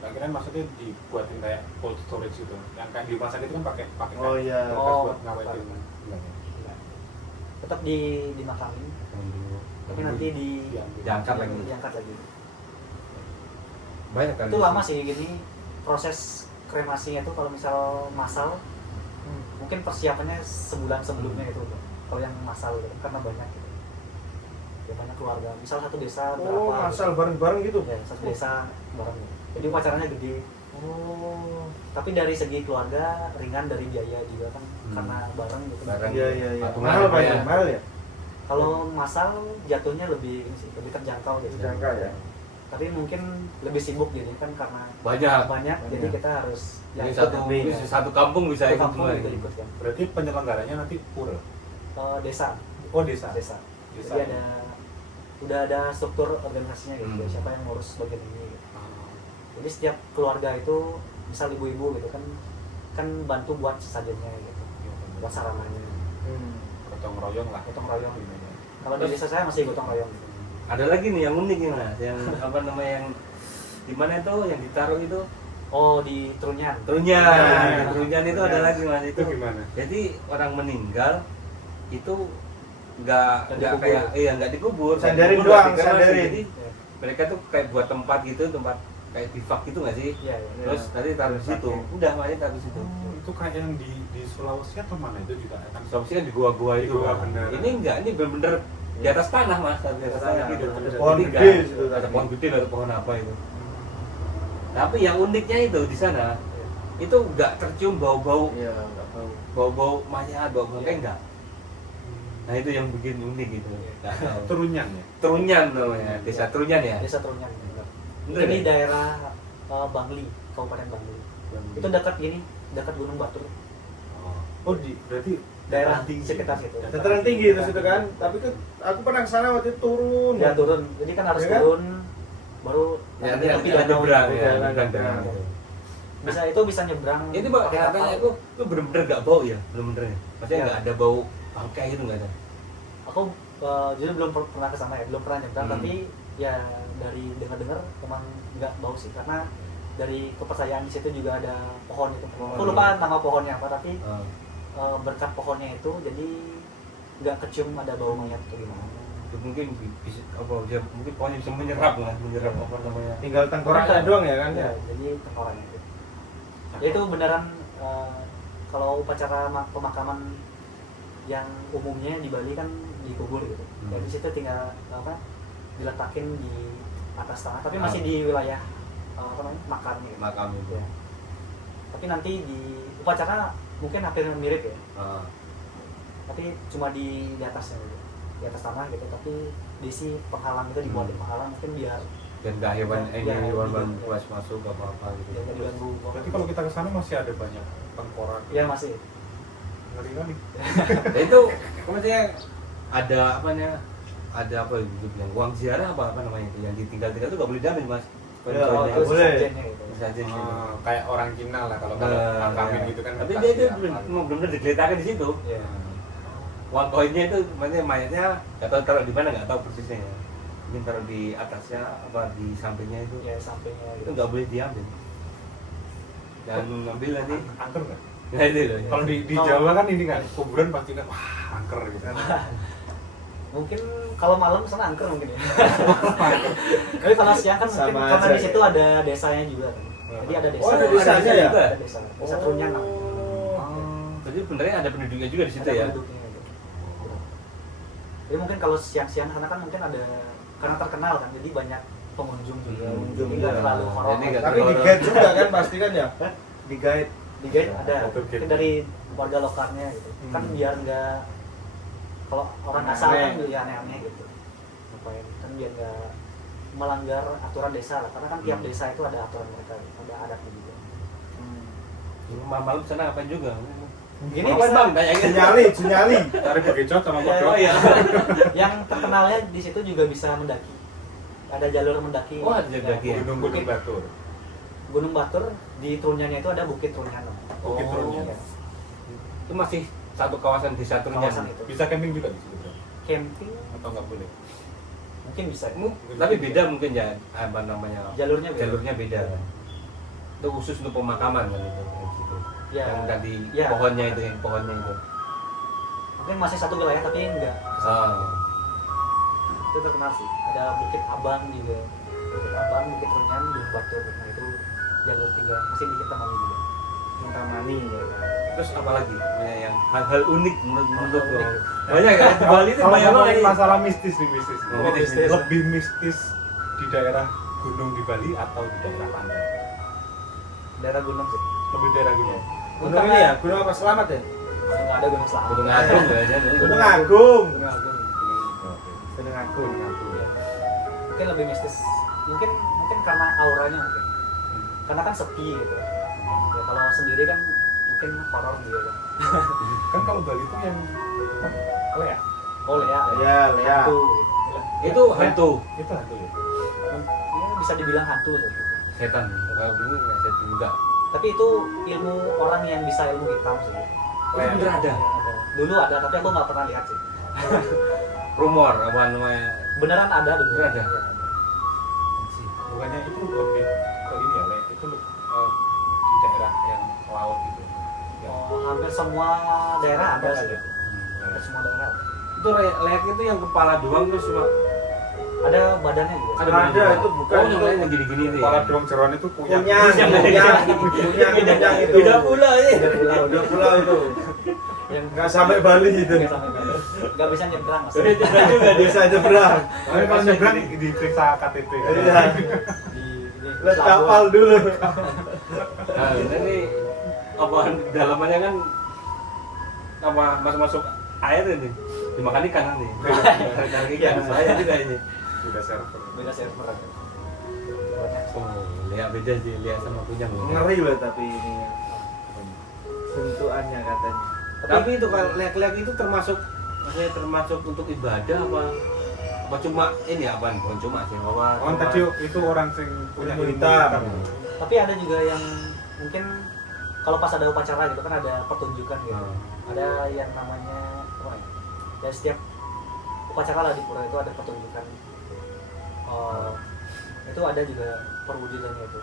akhirnya maksudnya dibuatin kayak cold storage gitu yang kayak di rumah sakit itu kan pakai Oh, iya. kulkas Oh, buat ngawetin Nah, tetap dimakamin, tapi nanti Diangkat lagi. diangkat lagi. Banyak kali. Itu lama sih gini proses kremasinya itu kalau misal massal mungkin persiapannya sebulan sebelumnya itu kalau yang massal gitu, karena banyak gitu ya, banyak keluarga misal satu desa Oh, berapa masal bareng-bareng gitu. ya, satu desa bareng gitu. Jadi upacaranya gede, Oh. tapi dari segi keluarga ringan, dari biaya juga kan karena bareng gitu. Bareng. Iya, iya, iya. Patungan Mahal apa Pak ya? ya? Mahal ya? Kalau massal jatuhnya lebih ini sih, lebih terjangkau gitu. Terjangkau ya? Tapi mungkin lebih sibuk jadi kan karena Banyak. jadi kita harus Ini ikut satu lebih, ini ya. satu kampung bisa Satu ikut kampung semua juga ini. ikut kan. berarti penyelenggaranya nanti pura Desa. oh desa Desa. Desa. Jadi udah ada struktur organisasinya gitu, Hmm. siapa yang ngurus bagian ini gitu. Ah. Jadi setiap keluarga itu misal ibu-ibu gitu kan bantu buat sesajennya gitu, buat sarananya, gotong royong lah gotong royong gitu. Kalau di desa saya masih gotong royong gitu. Ada lagi nih yang unik nih Mas, yang apa namanya yang di mana itu yang ditaruh itu Oh, di Trunyan. trunyan. Nah, Trunyan itu ada lagi Mas itu itu. gimana Jadi orang meninggal itu nggak dikubur. kayak nggak dikubur. Sandarin Dikubur, doang, dikremasi. sandarin. Jadi Ya, mereka tuh kayak buat tempat gitu, tempat kayak bivak gitu nggak sih? iya, iya. Terus tadi taruh di situ, udah makanya taruh di situ. itu kayak yang di Sulawesi atau mana itu juga kan Sulawesi kan di gua-gua Di itu. gua, kan. bener. Ini enggak, ini bener-bener di atas tanah Mas, di atas tanah gitu. Ada Jadi pohon nggak- gede di situ ada tadi. pohon gede atau pohon apa itu. Tapi yang uniknya itu di sana itu nggak tercium bau-bau Iya, enggak tahu. bau-bau mayat, bau-bau Iya. kayak enggak. Nah itu yang bikin unik gitu. Nggak tahu. turunyan ya Trunyan namanya, desa Trunyan ya. Desa Trunyan. Benar. Bener Itu di ya? daerah Bangli, Kabupaten Bangli. Itu dekat gini, dekat Gunung Batur. oh berarti Daerah dataran tinggi sekitar situ. Dataran tinggi itu situ kan. Tapi kan aku pernah ke sana waktu itu turun. Ya turun. Jadi kan harus Ya kan? turun baru Ya, nanti ada danau. nyebrang ya, Jalan nyebrang. nyebrang. Itu bisa nyebrang. Itu Pak, pakai katanya kapal. itu bener-bener gak bau ya, bener-bener ya. Maksudnya Ya. nggak ada bau bangkai itu nggak ada. Aku jadi belum pernah ke sana ya, belum pernah nyebrang, Hmm. tapi ya dari dengar-dengar emang nggak bau sih, karena dari kepercayaan di situ juga ada pohon itu. Aku lupa nama pohonnya apa, tapi berkat pohonnya itu jadi nggak kecium ada bau mayat atau gimana. Itu mungkin bisa apa dia mungkin pohonnya bisa menyerap lah, menyerap apa namanya. Tinggal tengkoraknya doang ya kan Ya, ya. jadi tengkoraknya itu. Ya itu beneran kalau upacara pemakaman yang umumnya di Bali kan dikubur gitu. Jadi di situ tinggal diletakin di atas tanah, tapi masih di wilayah makam gitu. Makam itu. Ya. Tapi nanti di upacara mungkin hampir mirip ya. Tapi cuma di atasnya gitu. Di atas tanah gitu, tapi diisi penghalang itu dibuatin penghalang mungkin biar biar nggak hewan Ya, hewan ya, buas masuk apa gitu. Ya, nggak diganggu. Berarti kalau kita ke sana masih ada banyak tengkorak. Ya masih. Ngeri kali. Nah itu maksudnya ada ada apa gitu bilang uang ziarah apa namanya itu yang ditinggal-tinggal itu nggak boleh diambil mas. Ya, Oh, nggak itu boleh. sesajennya gitu. Saja gitu. Kayak orang Cina lah kalau Nah, makamin ya. gitu kan. Tapi kasih dia itu apa. benar-benar digeletakkan di situ. Ya. Uang koinnya itu maksudnya mayatnya nggak tahu taruh di mana, nggak tahu persisnya. Mungkin taruh di atasnya apa di sampingnya itu. Ya sampingnya Itu nggak boleh diambil. Dan ngambil nanti. Angker nggak? Nah itu loh. Kalau di Jawa kan ini kan kuburan pasti kan wah angker gitu kan. Mungkin kalau malam sana angker mungkin ya. Tapi kalau siang kan mungkin Sama karena aja, di situ ya. ada desanya juga kan. Jadi ada desa. Oh, ada desanya ya? Ada desa. Desa Trunyan namanya. Jadi sebenarnya ada penduduknya juga di situ Ada ya. penduduknya gitu. Jadi mungkin kalau siang-siang sana kan mungkin ada karena terkenal kan, jadi banyak pengunjung juga. Pengunjung, Jadi nggak iya. terlalu horor. Jadi nggak Tapi di guide juga kan pasti kan ya? Di guide. Di guide ada, Satu guide. mungkin dari warga lokalnya gitu. Kan biar nggak kalau orang asal kan Aneh. ya aneh-aneh gitu. Ngapain? Kan biar nggak melanggar aturan desa lah. Karena kan tiap desa itu ada aturan mereka, ada adatnya juga. Malam sana ngapain juga? Ini Ngapain, bisa- Bang? Tanyanya. Junyali. Tarik begecot sama Ya, kodok. iya. Yang terkenalnya di situ juga bisa mendaki. Ada jalur mendaki. Oh, ada jalur mendaki ya? Gunung Batur. Gunung Batur di Trunyannya itu ada Bukit Trunyan. Bukit Trunyan. Iya. Itu masih satu kawasan desa Trunyan. Kawasan itu. Bisa camping juga di situ, Bro? Camping Atau nggak boleh? mungkin bisa. Tapi beda mungkin ya apa namanya? Jalurnya beda. Jalurnya beda. Itu khusus untuk pemakaman kan itu. Gitu. Ya. Yang tadi Ya. pohonnya itu, yang pohonnya itu. Mungkin masih satu wilayah tapi enggak. Oh. Itu terkenal sih. Ada Bukit Abang juga. Bukit Abang, Bukit Trunyan, Gunung Batur. Nah itu jalur tiga masih bikin teman juga. Mentamani ya kan. Terus apa lagi? Yang hal-hal unik menurut Hal unik. lo? Banyak kan? Di Bali itu Kalau banyak ngomongin banget. masalah mistis nih, mistis. Oh, mistis. Lebih mistis di daerah gunung di Bali atau di daerah pantai? Daerah gunung sih. Lebih daerah gunung. Gunung ini ya? Gunung apa selamat ya? Nggak ada gunung selamat. Gunung Agung ya, Gunung Agung. Gunung Agung. Gunung Agung. Iya. Mungkin lebih mistis. Mungkin karena auranya mungkin. Karena kan sepi gitu. Ya, kalau sendiri kan mungkin horor dia kan. Kan kalau Bali itu yang apa ya? Oh ya. Ya, Lea. Hantu. Itu hantu. Itu hantu ya. Ya, bisa dibilang hantu gitu. Setan. Kalau dulu nggak setan juga. Tapi itu ilmu orang yang bisa ilmu hitam sih. Oh, itu bener ada? Ya, ada. Dulu ada, tapi aku nggak pernah lihat sih. Rumor apa namanya? Beneran ada dulu. Beneran ada? Ya, Bukannya itu lebih ke ini ya, Le? Itu di daerah yang laut gitu. Yang Oh, hampir semua daerah ada sih. ada. Hampir semua daerah ada. Itu leak itu yang kepala doang terus cuma Ada badannya juga. Ada, itu bukan. Oh, yang lain yang gini-gini itu. Kepala Ya? doang jeroan itu punya. Punyang itu. Beda pula ya. Udah pulau itu. Yang Nggak sampai Bali itu. nggak sampai Bali. Nggak bisa nyebrang Beda maksudnya. juga dia. Bisa nyebrang. Tapi kalau nyebrang diperiksa KTP. Iya. Di Lihat kapal dulu. Nah, ini apa dalamannya kan apa masuk air ini dimakan ikan nanti. Makan ikan saya juga ini. Sudah server. beda server aja. Oh, lihat beda sih, lihat sama punya. Ngeri loh tapi ini. Bentukannya katanya. Tapi itu kalau leak-leak itu termasuk maksudnya termasuk untuk ibadah apa cuma ini apa bukan cuma sih apa Oh, tadi itu orang sing punya Ilmu ilmu hitam. hitam. Tapi ada juga yang mungkin kalau pas ada upacara gitu kan ada pertunjukan gitu. Ada yang namanya apa ya? Ya setiap upacara lah di pura itu ada pertunjukan. Itu ada juga perwujudannya itu.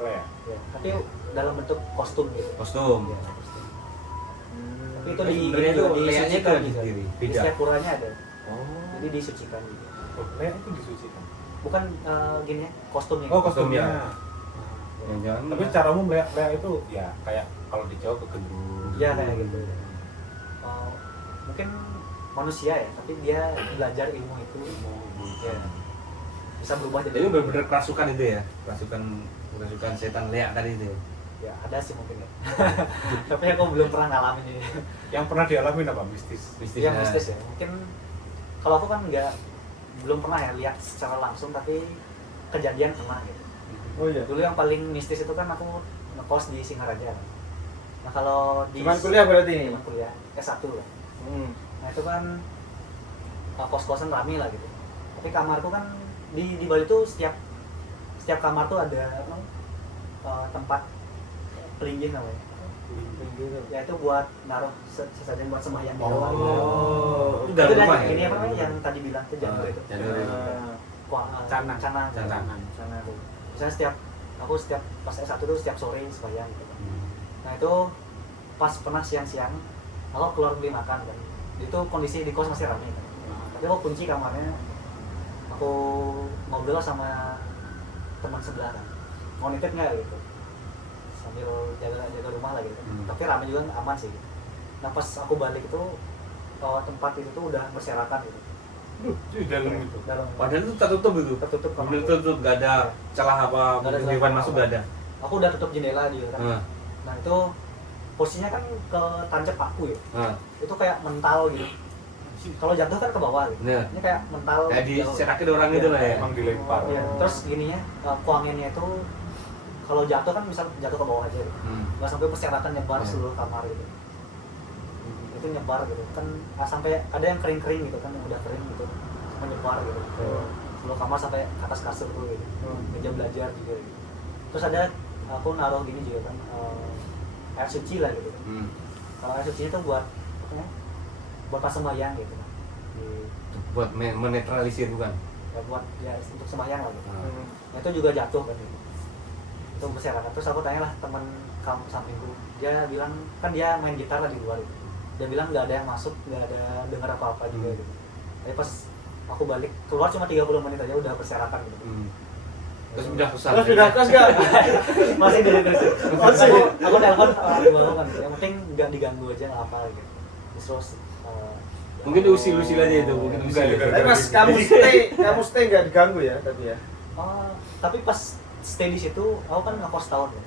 Le ya? Ya, tapi dalam bentuk kostum gitu. kostum. Ya, kostum. Tapi itu Tapi di sebenarnya itu leaknya disucikan itu ada juga. sendiri, Di beda. setiap puranya ada. Oh. Jadi disucikan juga. Oh, le itu disucikan. Bukan gini ya, kostumnya. Oh, kostumnya. Jangan. Tapi secara umum le itu ya kayak kalau di Jawa ke gendruwo. Ya kayak gitu. Mungkin manusia ya, tapi dia belajar ilmu itu. Ya. Bisa berubah Jadi jadi. benar-benar kerasukan itu ya, kerasukan setan leak tadi itu. Ya ada sih mungkin ya. Tapi aku belum pernah ngalamin ini. Yang pernah dialami apa mistis? Yang mistis ya. Mungkin kalau aku kan belum pernah ya lihat secara langsung, tapi kejadian kena gitu. Oh iya. Dulu yang paling mistis itu kan aku ngekos di Singaraja. Nah kalau di Cuman kuliah berarti ini. Cuman kuliah S1 lah. Nah itu kan kos-kosan rame lah gitu. Tapi kamarku kan di Bali tuh setiap kamar tuh ada apa, tempat pelinggih namanya. Ya itu buat naruh sesajen buat sembahyang di dalam. Oh. Itu dalam rumah ya? Ini apa namanya yang tadi bilang tuh janur itu. Janur itu. Cana Canang. tuh. Misalnya aku setiap pas S1 tuh setiap sore sembahyang gitu. Nah itu pas pernah siang-siang aku keluar beli makan kan. Itu kondisi di kos masih ramai kan. Tapi aku kunci kamarnya. Aku ngobrol sama teman sebelah kan. Mau nitip nggak gitu. Sambil jaga rumah lah gitu. Tapi ramai juga aman sih. Nah pas aku balik itu tempat itu tuh udah berserakan gitu. Di dalam itu. Padahal itu tertutup itu. Tertutup kamar. Bener tertutup, nggak ada celah apa Nggak ada mungkin celah hewan apa. masuk nggak ada. Aku udah tutup jendela juga kan. Nah itu posisinya kan ke tancap paku ya. Itu kayak mental gitu. Kalau jatuh kan ke bawah gitu. Nah. Ini kayak mental. Kayak jauh. diserakin orang itu lah ya. Emang dilempar. Ya, terus gininya kuanginnya itu kalau jatuh kan bisa jatuh ke bawah aja gitu. Nggak sampai berserakan nyebar seluruh kamar gitu. Itu nyebar gitu kan sampai ada yang kering-kering gitu kan, yang udah kering gitu menyebar gitu ke seluruh kamar sampai ke atas kasur tuh gitu. Meja belajar juga gitu. Terus ada aku naruh gini juga kan air suci lah gitu. Kalau air suci itu buat apa namanya? Buat pas sembahyang gitu. Buat menetralisir bukan? Ya buat ya untuk sembahyang lah gitu. Nah, itu juga jatuh kan gitu. Itu berserakan. Terus aku tanya lah teman kamu sampingku, dia bilang kan dia main gitar lah di luar gitu. Dia bilang nggak ada yang masuk, nggak ada dengar apa-apa juga gitu. Tapi pas aku balik keluar cuma 30 menit aja udah berserakan gitu. Terus udah pesan. Terus udah kos gak? Masih dari terus. Masih. Aku telepon orang di bawah kan. Yang penting nggak diganggu aja nggak apa gitu. Terus Mungkin diusil-usil aja itu, mungkin usil. Tapi pas kamu stay nggak diganggu ya tapi ya. Tapi pas stay di situ, aku kan ngekos tahun ya.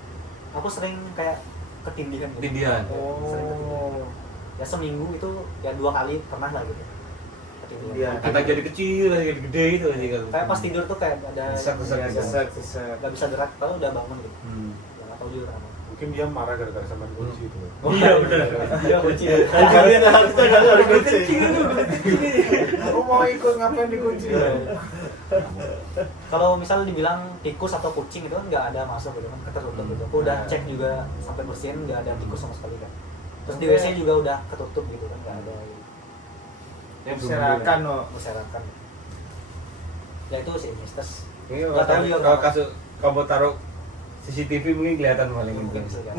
Aku sering kayak ketindihan gitu. Ketindihan. Sering ketindihan. Ya seminggu itu ya 2 kali pernah lah gitu. Ketindihan. Kata jadi kecil, jadi gede itu aja kalau. Kayak pas tidur tuh kayak ada Sesak. nggak bisa gerak, kalau udah bangun gitu. Ya nggak tahu juga kenapa. Mungkin dia marah gara-gara sama kunci itu. Iya benar. Dia kunci. Kalian harusnya nggak dikunci. Aku mau ikut ngapain dikunci? Kalau misalnya dibilang tikus atau kucing itu kan nggak ada masuk gitu kan, ketutup gitu. Aku udah cek juga sampai bersihin nggak ada tikus sama sekali kan. Terus di WC juga udah ketutup gitu kan, nggak ada gitu. Yang Berserakan no. Berserakan. Ya itu sih mistis. Ini Nggak tahu juga kalau kenapa. kasus kamu taruh CCTV mungkin kelihatan paling Mungkin penting. bisa kan.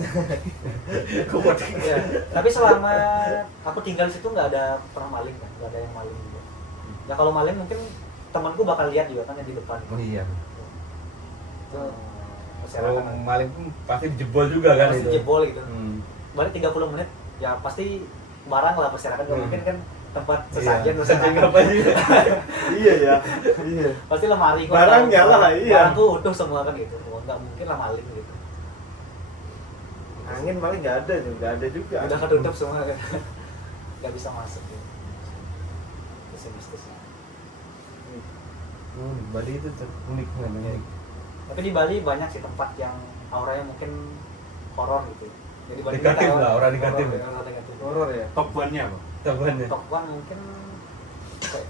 Ya, tapi selama aku tinggal di situ nggak ada pernah maling kan, nggak ada yang maling juga. Ya kalau maling mungkin temanku bakal lihat juga kan yang di depan. Oh iya. Itu Kalau berserakan. maling pun pasti jebol juga kan Pasti itu. jebol gitu. Hmm. Balik 30 menit ya pasti barang lah berserakan. Nggak mungkin kan tempat Iya. sesajen Sesajen berserakan. apa sih? Iya ya. Iya. Pasti lemari kok. Barang ya lah, iya. Barang tuh utuh semua kan gitu. Nggak mungkin lah maling gitu. Angin paling nggak ada juga. Udah ketutup semua kan. Nggak bisa masuk gitu. Itu mistis. Bali itu unik banget. Tapi di Bali banyak sih tempat yang auranya mungkin horor gitu. Jadi Bali Negatif kita lah, orang negatif. Orang negatif. Horor ya. Top one-nya apa? Tabannya. Top one mungkin kayak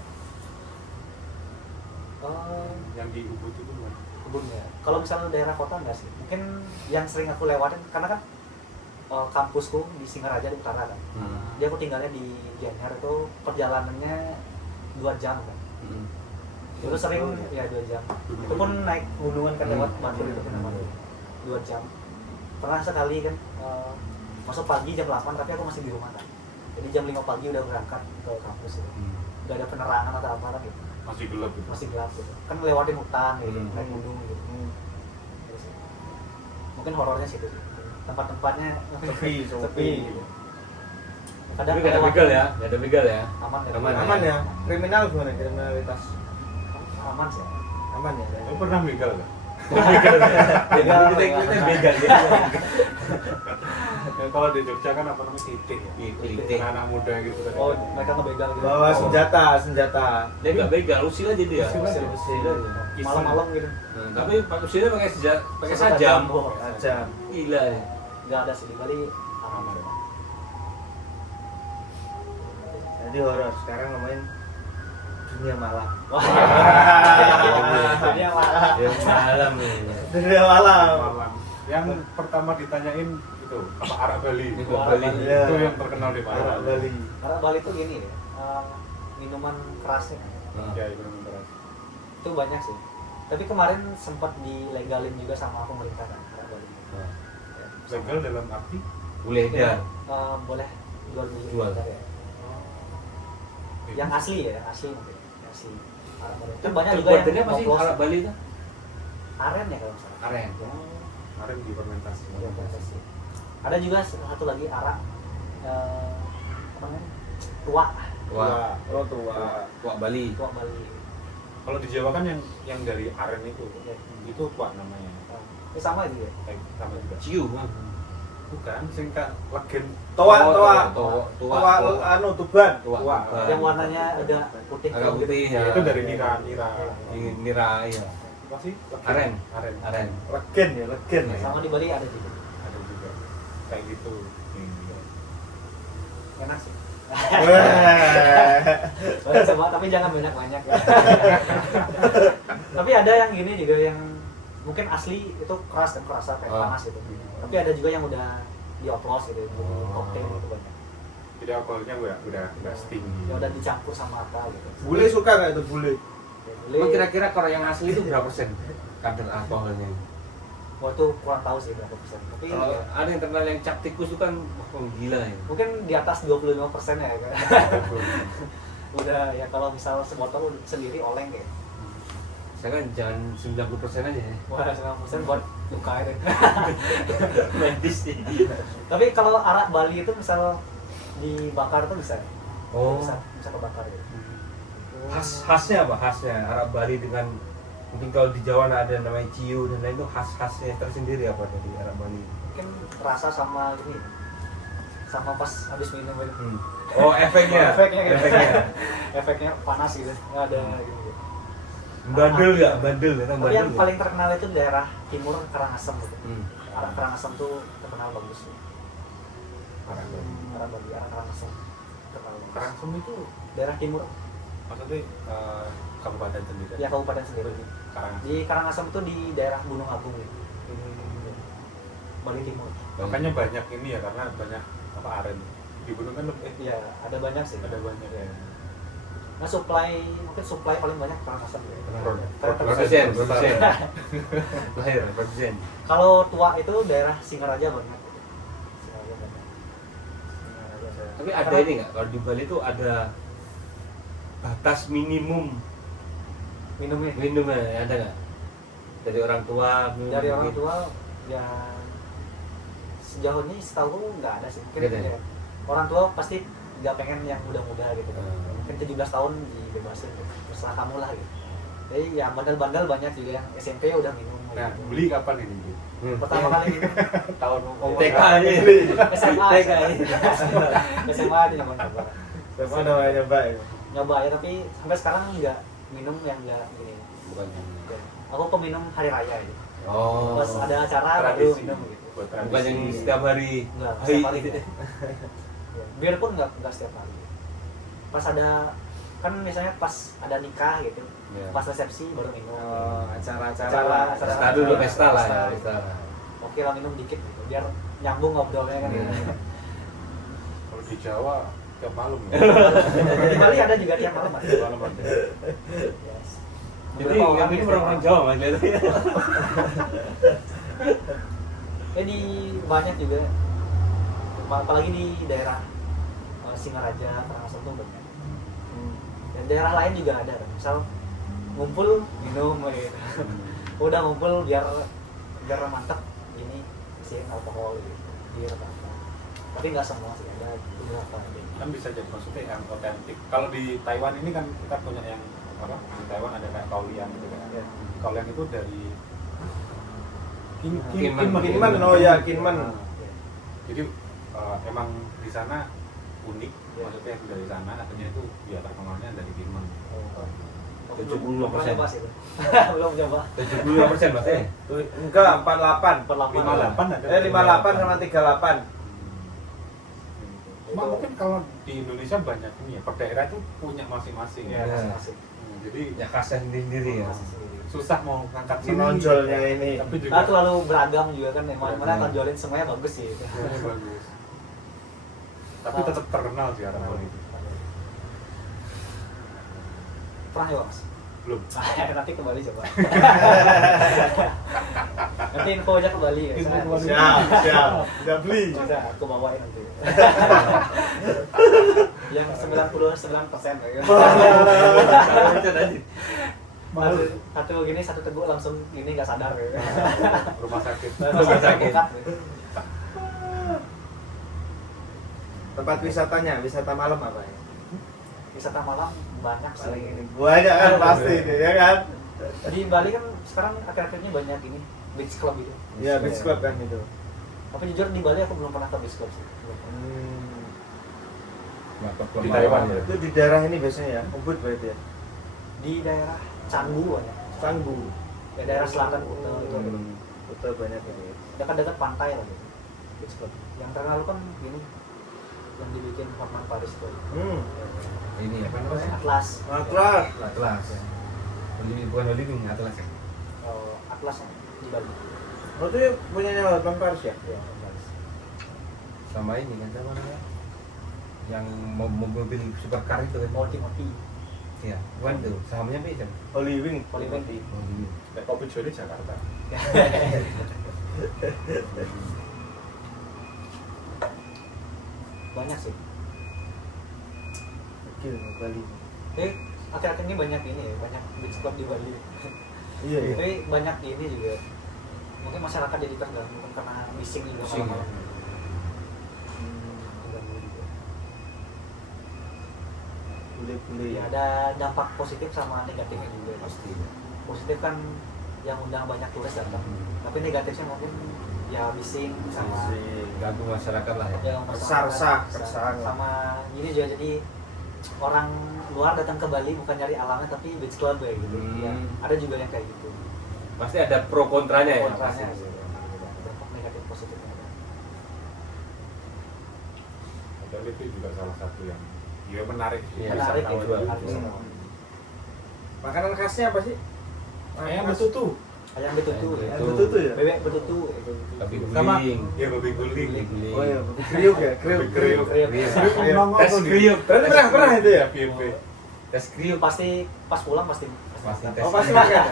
Yang di Ubud itu kan? kebun ya. Kalau misalnya daerah kota enggak sih. Mungkin yang sering aku lewatin karena kan kampusku di Singaraja di utara kan. Dia aku tinggalnya di Gianyar itu perjalanannya 2 jam kan. Itu sering ya 2 jam. Itu pun naik gunungan kan lewat Batu itu kan namanya. 2 jam. Pernah sekali kan masuk pagi jam 8 tapi aku masih di rumah kan. Jadi jam 5 pagi udah berangkat ke kampus gitu. Udah ada penerangan atau apa kan gitu. Masih gelap gitu. Masih gelap gitu. Kan lewatin hutan gitu, Hmm. naik gunung gitu. Terus, mungkin horornya situ sih. Tempat-tempatnya Sepi, sepi gitu. Tapi nggak ada begal ya, nggak ada begal ya. Aman kan? Aman. Aman ya. Kriminal gimana kriminalitas? Aman sih. Aman ya. Lu pernah begal nggak? Begal. Kita begal ya. kalau di Jogja kan apa namanya titik ya, Titik. anak muda gitu kan. Oh, mereka ngebegal gitu. Bawa senjata. Dia nggak begal, usil aja dia. Usil aja. Malam-malam gitu. Nah, tapi usilnya pakai sajam. Oh, Aja. Gila ya. nggak ada sih di Bali aman. Jadi horor sekarang ngomongin dunia malam. Wah. Dia malah. Ya malam nih. Dunia malam. Malam. Yang pertama ditanyain itu apa arak Bali. Itu Wah, Bali. Iya. Itu yang terkenal di Arak Malang. Bali. Karena Bali tuh gini ya, minuman kerasnya Nah, Ya itu benar. itu banyak sih. Tapi kemarin sempat dilegalin juga sama pemerintah kan Arak Bali. nah. Ya, Legal dalam arti Boleh ya. boleh jual beli Jual. bentar ya. Yang asli ya, yang asli mungkin. Yang asli Arak Bali. Kan banyak juga yang Terbuatannya apa sih oplos. arak Bali itu? Aren ya kalau nggak salah. Aren. Ya, kemarin difermentasi. ya, fermentasi. Ada juga satu lagi arak apa namanya? Tua. Wah, Oh tua. Wah Bali. Tua Bali. Kalau di Jawa kan yang dari aren itu Ya. tuak namanya. Sama itu ya. Sama juga. Ciu. Bukan, sing kak legen. Tua. Tua. Anu tuban. Tua. Yang warnanya agak putih. agak putih ya. Itu dari nira. Ini nira ya. Apa sih? Legen. Aren. Aren. Aren. Legen ya, legen. Ya. Sama di Bali ada juga. Ada juga. Kayak gitu. Enak sih. Wah. Boleh coba, tapi jangan banyak-banyak ya. Tapi ada yang gini juga yang mungkin asli itu keras dan kerasa kayak Oh. panas gitu. Tapi ada juga yang udah dioplos gitu, jadi koktail itu banyak. Jadi alkoholnya udah sting. Yang udah dicampur sama apa gitu. Bule suka nggak itu bule? Ya, Emang boleh. kira-kira kalau yang asli itu berapa persen kadar alkoholnya? Wah itu kurang tahu sih berapa persen. Tapi Kalau ya, ada yang terkenal yang cap tikus itu kan gila ya. mungkin di atas 25% ya. Kan? Udah ya kalau misal sebotol sendiri oleng kayak. Saya kan jangan 90% aja ya. Wah 90% buat luka itu. Medis sih. Tapi kalau arak Bali itu misal dibakar tuh bisa. Oh. Bisa kebakar gitu. Khasnya apa? Khasnya Arab Bali dengan mungkin kalau di Jawa ada namanya ciu dan lain itu khasnya tersendiri apa dari Arab Bali? Mungkin rasa sama ini. Sama pas habis minum itu. Oh efeknya. Efeknya gitu. Efeknya. Efeknya panas gitu. Nggak ada gitu. Bandel nggak? Bandel ya? Tapi yang paling terkenal itu daerah timur Karangasem gitu. Hmm. Arak Karangasem tuh terkenal bagus. Arak Bali, arak Karangasem terkenal bagus. Karangsem itu Daerah timur, maksudnya kabupaten sendiri. ya kabupaten sendiri. Karangasem. Di Karangasem itu di daerah Gunung Agung gitu. Bali Timur. Makanya banyak ini ya karena banyak apa aren. Di gunung kan lebih Iya, ada banyak sih. ada banyak ya. Nah, mungkin supply paling banyak Karangasem ya. Produsen. Lahir produsen. Kalau tua itu daerah Singaraja banyak. Singaraja banyak. Singaraja. Tapi ada Karena- ini nggak? Kalau di Bali itu ada batas minimum minumnya ada nggak? Dari orang tua? Dari orang mungkin? tua ya sejauh ini setahu nggak ada sih. Mungkin Nggak ada ya? ya, orang tua pasti nggak pengen yang muda-muda gitu. Hmm. Mungkin 17 tahun dibebasin gitu. Terserah kamu lah gitu. Jadi ya bandel-bandel banyak juga yang SMP udah minum. Nah, gitu. beli kapan ini? Bu? Pertama kali minum tahun TK aja. SMA TK. SMA aja nyoba-nyoba. Siapa namanya Mbak? Nyoba ya tapi sampai sekarang nggak minum yang nggak gini. Bukan. Aku peminum hari raya ya. Oh. Pas ada acara baru Tradisi. minum gitu. Buat Bukan tradisi. yang setiap hari. Enggak, Hai. setiap hari. Bir pun nggak setiap hari. Pas ada kan misalnya pas ada nikah gitu, Ya. pas resepsi baru minum. Oh, acara-acara. Pesta dulu, pesta lah ya. Pesta. Oke lah minum dikit gitu, biar nyambung ngobrolnya kan. Iya. Gitu. Kalau di Jawa tiap malam ya. Di Bali ada juga tiap malam. Mas. Tiap malam ada. Yes. Jadi Beberapa yang ini setiap orang malam. Jawa mas lihatnya. Di banyak juga, apalagi di daerah Singaraja, Karangasem tuh banyak. Dan daerah lain juga ada, kan. Misal ngumpul minum gitu. Udah ngumpul biar mantep ini isiin alkohol gitu, bir apa. Tapi nggak semua sih, ada beberapa aja. Kan bisa jadi maksudnya yang otentik. Kalau di Taiwan ini kan kita punya yang apa? Di Taiwan ada kayak Kaolian gitu kan. Ya. Kaolian itu dari Kinman. Kinman, oh ya Kinman. Ya. Jadi emang di sana unik, Ya. maksudnya yang dari sana katanya itu ya terkenalnya dari Birman. Oh. 75%. Pernah coba sih itu. Belum coba. 75% Mas ya? Enggak, 48. 58 ada. 58 sama 38. Cuma mungkin kalau di Indonesia banyak ini ya, per daerah itu punya masing-masing Ya, ya. masing-masing. Jadi Ya khasnya sendiri-sendiri ya. Masing-sendiri. susah mau ngangkat sini. Menonjolnya ini. Tapi juga Nah, terlalu beragam juga kan, mana Hmm. tonjolin semuanya bagus sih. semuanya bagus. Tapi tetap terkenal sih Harapan itu. Pernah ya Mas? Belum. Nanti ke Bali coba. Nanti info aja ke Bali ya. Info ke Bali. Siap. Udah beli. Bisa aku bawain nanti. Yang 99% ya. Satu gini satu teguk langsung gini nggak sadar ya. Rumah sakit. Rumah sakit. Bukat, ya. Tempat wisatanya, wisata malam apa ya? Wisata malam banyak sih. Paling ini banyak kan pasti ini, ya kan? Di Bali kan sekarang akhir-akhirnya banyak ini beach club gitu. Ya, beach club kan itu. Tapi jujur di Bali aku belum pernah ke beach club sih. Belum pernah. Di Taiwan ya? Itu di daerah ini biasanya ya, Ubud berarti ya. Di daerah Canggu banyak. Canggu. Ya, daerah selatan Kuta itu ada. Kuta banyak ini. Dekat-dekat pantai lah gitu. Beach club. Yang terkenal kan gini yang dibikin Hotman Paris itu. Ini apa namanya? Atlas. Atlas. Atlas. Bukan Living, Atlas. Atlas ya, di Bali. Oh itu punyanya Hotman Paris ya? Ya, Atlas. Sama ini kan apa namanya? Yang mobil supercar itu kan. Multi-multi. Iya, bukan tuh. Sahamnya beda. Holy Wing. Holy Wing. Kayak Kopi Joli Jakarta. Banyak sih. Gil, Bali. Akhir-akhir ini banyak ini ya, banyak beach club di Bali. Iya ya. Tapi banyak ini juga. Mungkin masyarakat jadi terganggu karena bising juga Bising, malam-malam. ya. Terganggu juga. Bule-bule Ya, ada dampak positif sama negatifnya juga. Pasti. Positif kan yang undang banyak turis datang. Tapi negatifnya mungkin ya bising sama Ganggu masyarakat lah ya. ya Resah, masyarakat, keresahan lah. sama ini juga jadi orang luar datang ke Bali bukan nyari alamnya tapi beach club ya gitu. Ya, ada juga yang kayak gitu. Pasti ada pro kontranya ya. Kontranya Pasti. gitu. Dampak negatif positifnya ada. Hotel itu juga salah satu yang ya menarik. Iya, Menarik Wisatawan gitu. juga. Harus semua. Makanan khasnya apa sih? Ayam betutu. Ayam betutu ya. Ayam betutu ya? Bebek betutu itu. Tapi Sama guling. ya babi guling. Oh iya, kriuk ya, kriuk. Kriuk. Tes kriuk. Berarti pernah itu ya? Tes kriuk. Pasti pas pulang pasti Pasti makan. tes. Oh pasti makan ya?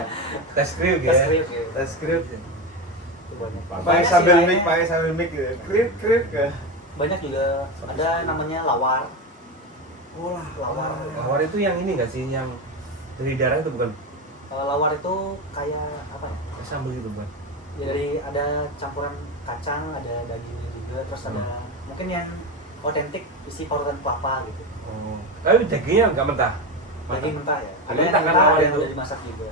Tes kriuk Tes ya. kriuk ya. Tes kriuk ya? Itu banyak. Pakai Banyak sih sambil lainnya. mic, pakai sambil mic gitu ya? Kriuk ya? Banyak juga ada namanya lawar. Oh lah, Lawar. Lawar itu yang ini nggak sih yang dari darah itu bukan? Kalau lawar itu kayak apa ya? Kayak sambal gitu bukan? Ya dari ada campuran kacang, ada dagingnya juga, terus ada mungkin yang otentik isi parutan kelapa gitu. Oh. Tapi dagingnya nggak mentah. Daging mentah ya. Ada Mentah yang kan mentah, lawar ada yang itu? udah dimasak juga.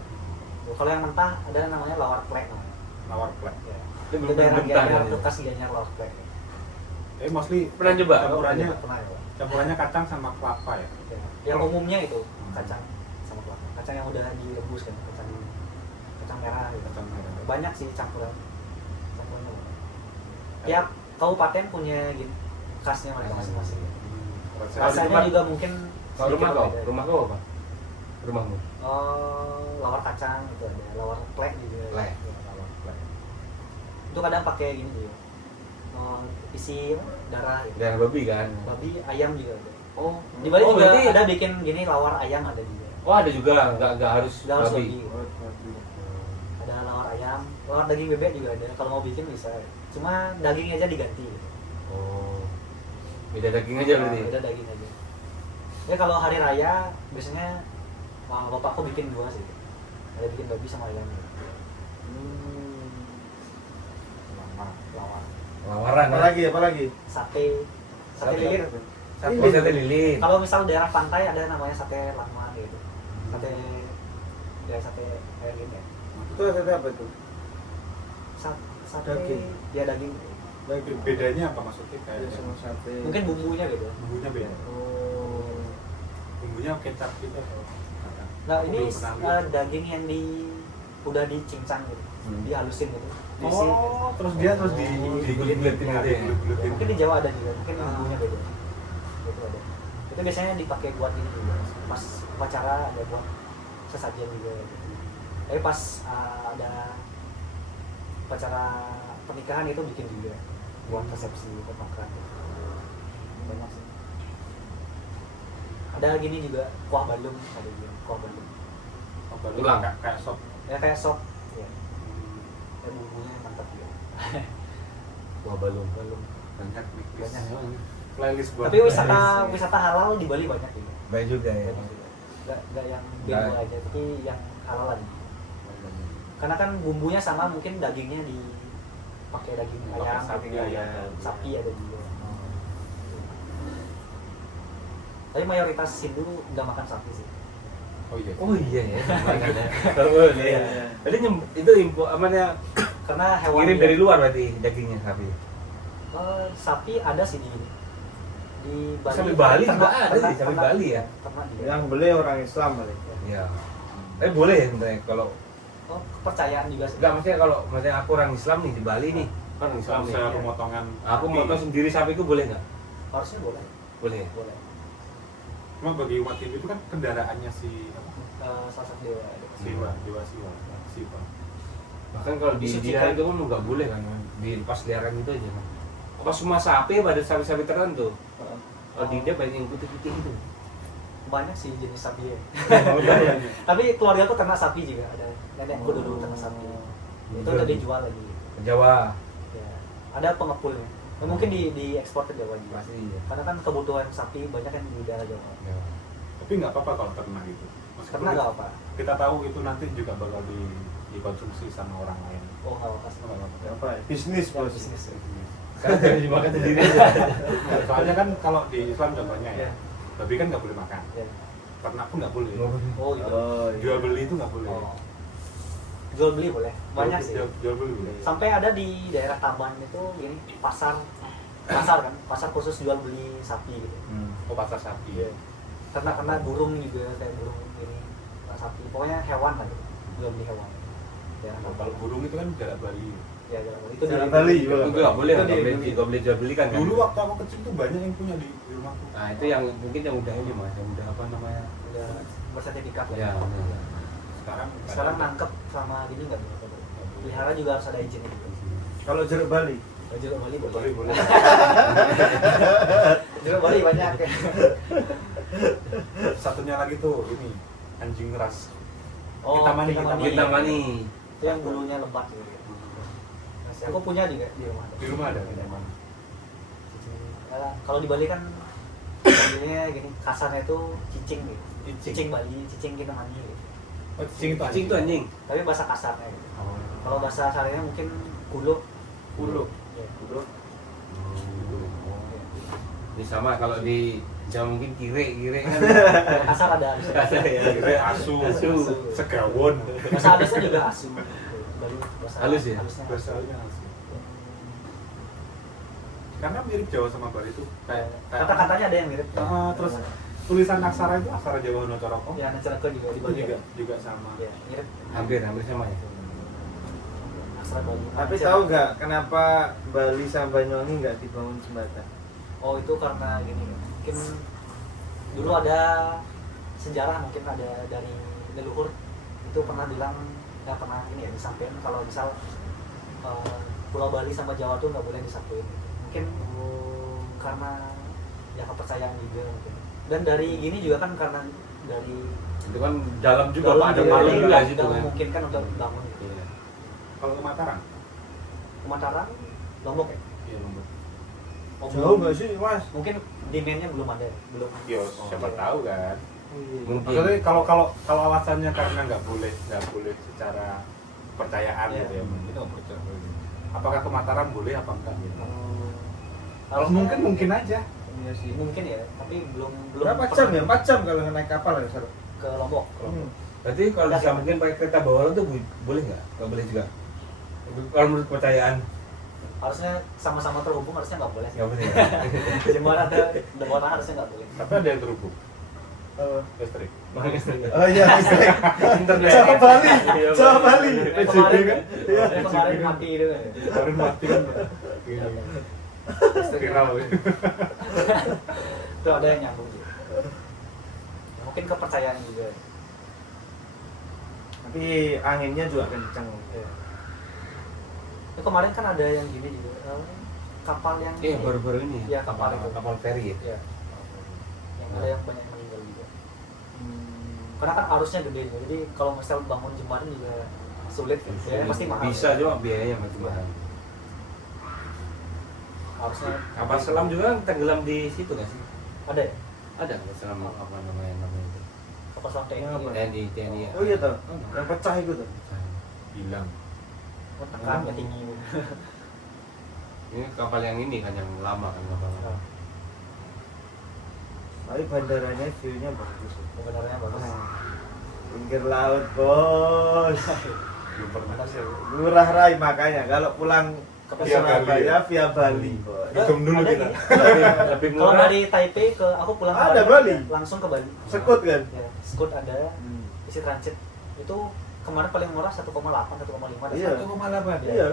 Kalau yang mentah ada namanya lawar plek. Nawar plek. Ya. Itu Itu belum daerah mentah Gianyar, ya. itu khas Gianyar lawar plek. Mostly Pernah coba? campurannya Pernah ya, Pak? campurannya kacang sama kelapa ya. Ya. Yang umumnya itu kacang sama kelapa. Kacang yang udah direbus kan, kacang merah gitu. Kacang merah. Banyak sih campurannya banyak. Tiap kabupaten punya gitu khasnya mereka masing-masing. Rasanya juga mungkin Kalau rumah sedikit kau, berbeda. rumah kau apa? Rumahmu? Lawar kacang itu ada, lawar plek juga. Plek. Ya, lawar plek. Itu kadang pakai gini juga. Isi apa? Darah gitu. Darah babi kan? Babi, ayam juga ada. Oh. Di Bali Oh, juga berarti- ada bikin gini lawar ayam ada juga. Oh ada juga, nggak harus Nggak harus babi. babi. Ada lawar ayam, lawar daging bebek juga ada. Kalau mau bikin bisa. Cuma dagingnya aja diganti. Oh. Beda daging aja berarti. Beda daging aja. Ya kalau hari raya biasanya bapakku bikin dua sih. Ada bikin babi sama ayam. Lawar. Lawaran. Apa lagi? Sate lilit. Oh, sate lilit. Kalau misal daerah pantai ada namanya sate lama gitu. Sate sate kayak gitu ya. Itu sate apa itu? Sate Daging. ya daging. Bedanya apa maksudnya Kayak kayak sama sate. Mungkin bumbunya beda. bumbunya beda. Oh. Bumbunya kecap gitu atau apa? Nah ini Belum pernah lihat. daging yang udah dicincang gitu, dihalusin gitu. Diisi. Oh, terus dia terus Digulit-gulitin gitu ya? digulit-gulitin. Mungkin di Jawa ada juga, mungkin bumbunya beda. Itu ada. Itu biasanya dipakai buat ini juga. Pas upacara ada buat sesajen juga. Gitu. Tapi pas ada upacara pernikahan itu bikin juga buat resepsi atau makan. Banyak sih. Ada gini juga kuah balung, ada juga kuah balung. Oh, baru Tulang. kayak sop. Ya kayak sop. Ya. Dan bumbunya mantap juga. Wah balung. Balung. Banyak nih. Banyak. Playlist buat Tapi wisata halal di Bali banyak juga. Baik juga ya. Banyak juga. Nggak yang bego aja, tapi yang halalan. Karena kan bumbunya sama, mungkin dagingnya dipakai daging Pakai ayam, sapi, daging ayam. sapi ada juga. Tapi mayoritas Hindu nggak makan sapi sih. Oh iya. Oh iya ya. Oh iya. Jadi itu info amannya Karena hewan ngirim dari luar berarti dagingnya sapi. sapi ada sih di Bali. Sapi Bali juga Ternak- ada sih, ternak- sapi ternak- Bali ya. ternak juga. Yang beli orang Islam kali. Iya. Tapi boleh ya sebenarnya kalau Oh, kepercayaan juga sih. enggak maksudnya kalau maksudnya aku orang Islam nih di Bali nih. Kan orang Islam nih. Saya pemotongan. Aku mau sendiri sapiku boleh nggak? Harusnya boleh. Boleh. Boleh. Cuma bagi umat Hindu itu kan kendaraannya si apa? Salah satu dewa. Siwa, dewa Siwa. Siwa. Bahkan kalau di Disucikan. India itu kan nggak boleh kan dilepas liaran itu aja kan. Apa semua sapi pada sapi-sapi tertentu? Kalau di India banyak yang putih-putih itu. Banyak sih jenis sapi ya. Banyak. Tapi keluarga aku ternak sapi juga ada. Nenekku dulu ternak sapi. Itu udah dijual lagi. Jawa Ya. Ada pengepulnya. Ya, mungkin di ekspor ke Jawa juga. pasti ya. Karena kan kebutuhan sapi banyak kan di daerah Jawa. Tapi nggak apa-apa kalau ternak itu. Meskipun Ternak nggak apa. kita tahu itu nanti juga bakal dikonsumsi sama orang lain. Oh nggak apa. Oh, nggak apa-apa. Apa? Bisnis Ya, bos. bisnis. Kan jadi dimakan sendiri aja. Soalnya kan kalau di Islam contohnya ya, Ya. babi kan nggak boleh makan, Ya. ternak pun nggak boleh. Oh gitu. Oh, iya. Jual beli itu nggak boleh. Oh. Jual beli boleh. Banyak sih. Jual beli boleh. Sampai ada di daerah Taban itu ini pasar kan, pasar khusus jual beli sapi gitu. Oh, pasar sapi. Iya. Karena burung juga kayak burung ini sapi. Pokoknya hewan lah gitu. Jual beli hewan. Ya, Oh, kalau burung itu kan jarak Bali. ya, itu Jalan di Bali Itu juga. nggak boleh, Itu nggak boleh, di- nggak boleh jual belikan kan? Dulu waktu aku kecil tuh banyak yang punya di rumahku. Nah itu yang mungkin yang udah ini mas, yang udah apa namanya? udah bersertifikat Ya. ya. Sekarang Nangkep sama gini nggak boleh. Pelihara juga harus ada izin gitu. Kalau jeruk Bali. Jeruk Bali boleh boleh. boleh. Jeruk Bali banyak. Satunya lagi tuh ini anjing ras. Oh, Kita mani. Kita mani. Itu yang bulunya lebat gitu. Aku punya juga di rumah. Di rumah ada kita mani. Kalau di Bali kan panggilnya gini, kasarnya itu cicing gitu. Cicing. Cicing Bali, cicing kita mani gitu. Oh, cicing itu Cing tuh anjing. Tapi bahasa kasarnya gitu. Oh. Kalau bahasa aslinya mungkin kulo. Kulo. Ya. Kulo. Ini sama kalau di Jawa mungkin kire kan. Kalau kasar ada alusnya. Kasar ya. Kira asu, Asu. segawon. Bahasa halusnya juga asu. Bali bahasa Halus ya? halusnya asu. Bahasanya asu. Karena mirip Jawa sama Bali itu kayak Kata-katanya ada yang mirip. terus tulisan aksara itu aksara Jawa Honocoroko. Ya, Nancaraku juga di Itu Bali juga sama. Ya, mirip. Hampir sama ya. Aksara Bali. Tapi Nancaraku. tahu nggak kenapa Bali sama Banyuwangi nggak dibangun jembatan? Oh itu karena gini mungkin dulu ada sejarah, mungkin ada dari leluhur itu pernah bilang, nggak pernah ini ya disampaikan kalau misal Pulau Bali sama Jawa tuh nggak boleh disatuin. Mungkin karena ya kepercayaan juga mungkin. Dan dari gini juga kan karena dari Itu kan dalam juga dalam Pak, ada juga malam jadi juga nggak di situ kan. memungkinkan untuk bangun gitu. Iya. Kalau ke Mataram? Mataram, Lombok ya? Iya, Lombok. Oh, Jauh nggak sih mas? Mungkin demandnya belum ada, belum. Yo, siapa iya. tahu kan. Mungkin. Maksudnya kalau alasannya karena nggak boleh secara kepercayaan Iya. gitu ya, itu nggak percaya. Apakah ke Mataram boleh apa enggak? Gitu. Kalau Harusnya- mungkin aja. Iya sih. mungkin ya, tapi belum Berapa pernah jam ya? 4 jam kalau naik kapal ya Sar? ke Lombok. Berarti kalau disambungin pakai kereta bawah tuh boleh nggak? Nggak boleh juga. Kalau menurut kepercayaan. harusnya sama-sama terhubung, harusnya nggak boleh. Nggak boleh. Jemur ada orang harusnya nggak boleh. Tapi ada yang terhubung listrik. Oh iya, listrik. Internet. Jawa Bali, Iya, Jawa Bali. Yang kemarin kan, Iya. yang kemarin mati itu kan. Kemarin mati kan. Viral. Itu ada yang nyambung juga. Ya, mungkin kepercayaan juga. Tapi anginnya juga kencang. Ya. Itu kemarin kan ada yang gini juga, kapal yang Iya, baru-baru ini. Iya, kapal itu. Kapal feri ya. Iya. Yang ada yang banyak meninggal juga. Karena kan arusnya gede juga. Jadi kalau misal bangun jembatan juga sulit kan. Ya, pasti mahal. Bisa cuma biayanya masih mahal. Harusnya Kapal selam juga tenggelam di situ nggak sih? ada ya? Ada kapal selam apa namanya itu? Kapal selam TNI. Apa? ya? TNI ya. Oh iya tuh, yang pecah itu tuh. Hilang. Tekan ke tinggi. Ini kapal yang ini kan yang lama kan kapal lama. Tapi bandaranya view-nya bagus. Kebenarannya bagus. Pinggir laut, bos. Belum pernah sih. Ngurah rai makanya kalau pulang ke Via Bali Surabaya ya? via Bali, bos. Hitung dulu Ada kita. gini. Lebih Kalau murah. dari Taipei ke aku pulang ke Ada Bali. langsung ke Bali. Sekut kan? Ya, Scoot ada, isi transit. Itu kemarin paling murah 1,8 1,5 ada Iya. 1,8 Iya,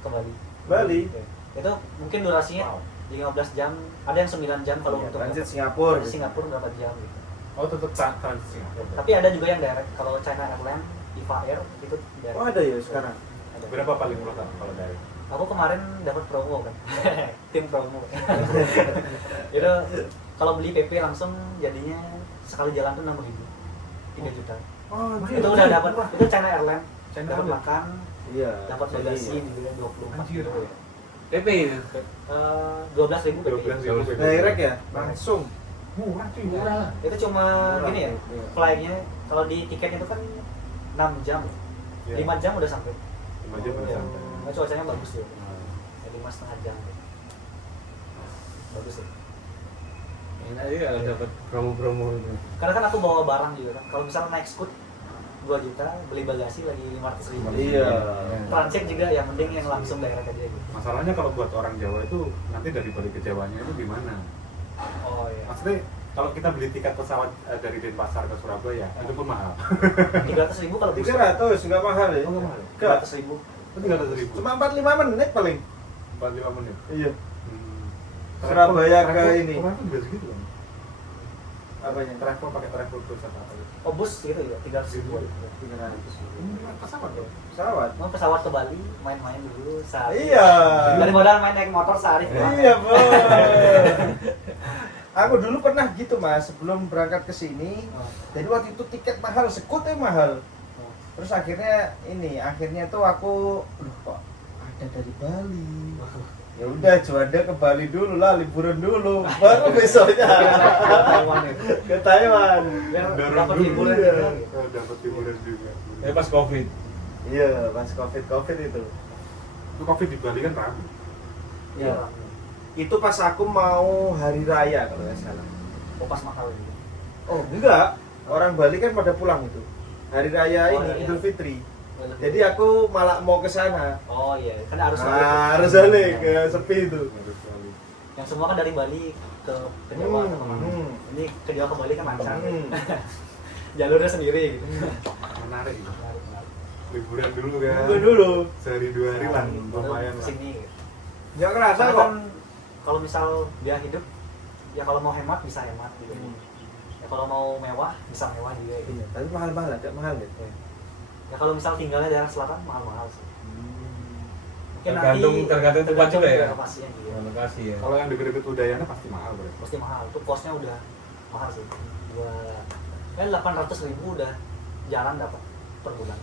ke Bali. Bali. Ya. Itu mungkin durasinya 15 jam, ada yang 9 jam kalau Iya, untuk transit Singapura. Transit Singapura berapa jam gitu. Oh tetap transit. Tapi ada juga yang direct, kalau China Airlines, Viva Air itu direct. Oh ada ya sekarang. Ada. Berapa paling murah Kak, kalau dari? Aku kemarin dapat promo kan, tim promo. Itu kalau beli PP langsung jadinya sekali jalan tuh 6.000, 3 juta. Oh, Itu udah dapat, itu China Airlines, China dapat udah. makan, Iya. dapat bagasi Iya. juga 24 Anjir. gitu ya. PP itu. 12.000 PP. 12.000. Direct ya, langsung. Murah cuy, murah. Itu cuma Murah, gini ya, iya. flightnya kalau di tiket itu kan 6 jam, Iya. 5 jam udah sampai. 5 jam udah Iya. sampai. Nah, cuacanya bagus ya, 5,5 jam. Bagus ya. Enak juga kalau dapat promo-promo itu. Karena kan aku bawa barang juga kan. Kalau misalnya naik Scoot 2 juta, beli bagasi lagi 500.000. Iya. Transit juga yang mending yang langsung daerah aja gitu. Masalahnya kalau buat orang Jawa itu nanti dari Bali ke Jawanya itu gimana? Oh iya. Maksudnya kalau kita beli tiket pesawat dari Denpasar ke Surabaya itu pun mahal. 300.000 kalau booster. 300 nggak mahal ya? Oh, nggak mahal. Nggak. 300.000. Itu 300.000. Cuma 45 menit paling. 45 menit. Iya. Hmm. Surabaya ke Travel- ini. Travel juga segitu kan? Apanya? Travel pakai travel plus apa gitu. Oh bus gitu ya, 300.000. 300. Pesawat dong. Pesawat. Mau pesawat ke Bali, main-main dulu sehari. Iya. Daripada main naik motor sehari. Iya, bos. Aku dulu pernah gitu mas, sebelum berangkat ke sini. Oh. Jadi waktu itu tiket mahal, Sekutnya mahal. Oh. Terus akhirnya tuh aku, loh kok ada dari Bali. Ya udah Juanda ke Bali dulu lah, liburan dulu. Baru besoknya Taiwan itu. ke Taiwan. Biar Dorong dapat dulu. hiburan Iya. juga. Dapat hiburan juga. Ya pas Covid. Iya, pas COVID itu. Itu Covid di Bali kan ramai. Iya. Itu pas aku mau hari raya kalau nggak salah. Oh pas mahal gitu. Oh enggak, orang Bali kan pada pulang itu. Hari raya Oh, ini iya. Idul Fitri. Jadi aku malah mau ke sana. Oh iya, kan harus Harus balik ke sepi itu. Harus Bali. yang semua kan dari Bali ke Jawa atau kemana. Hmm. Ini ke Jawa ke Bali kan lancar. Hmm. Jalurnya sendiri gitu. Menarik itu. Menarik, menarik. Liburan dulu kan. Tunggu dulu. Sehari 2 hari lah, Baru lumayan lah. Sini. Gitu. Nggak kerasa Karena kok. kan kalau misal biaya hidup, ya kalau mau hemat bisa hemat gitu. Ya kalau mau mewah bisa mewah juga. Gitu. Iya, tapi mahal-mahal, agak mahal gitu. Ya kalau misal tinggalnya daerah selatan mahal-mahal sih. Mungkin Tergantung tempat juga ya? Lokasinya juga. Lokasi ya. Kalau yang deket-deket Udayana pasti mahal bro. Pasti mahal. Itu kosnya udah mahal sih. 800.000 udah jalan dapat per bulan.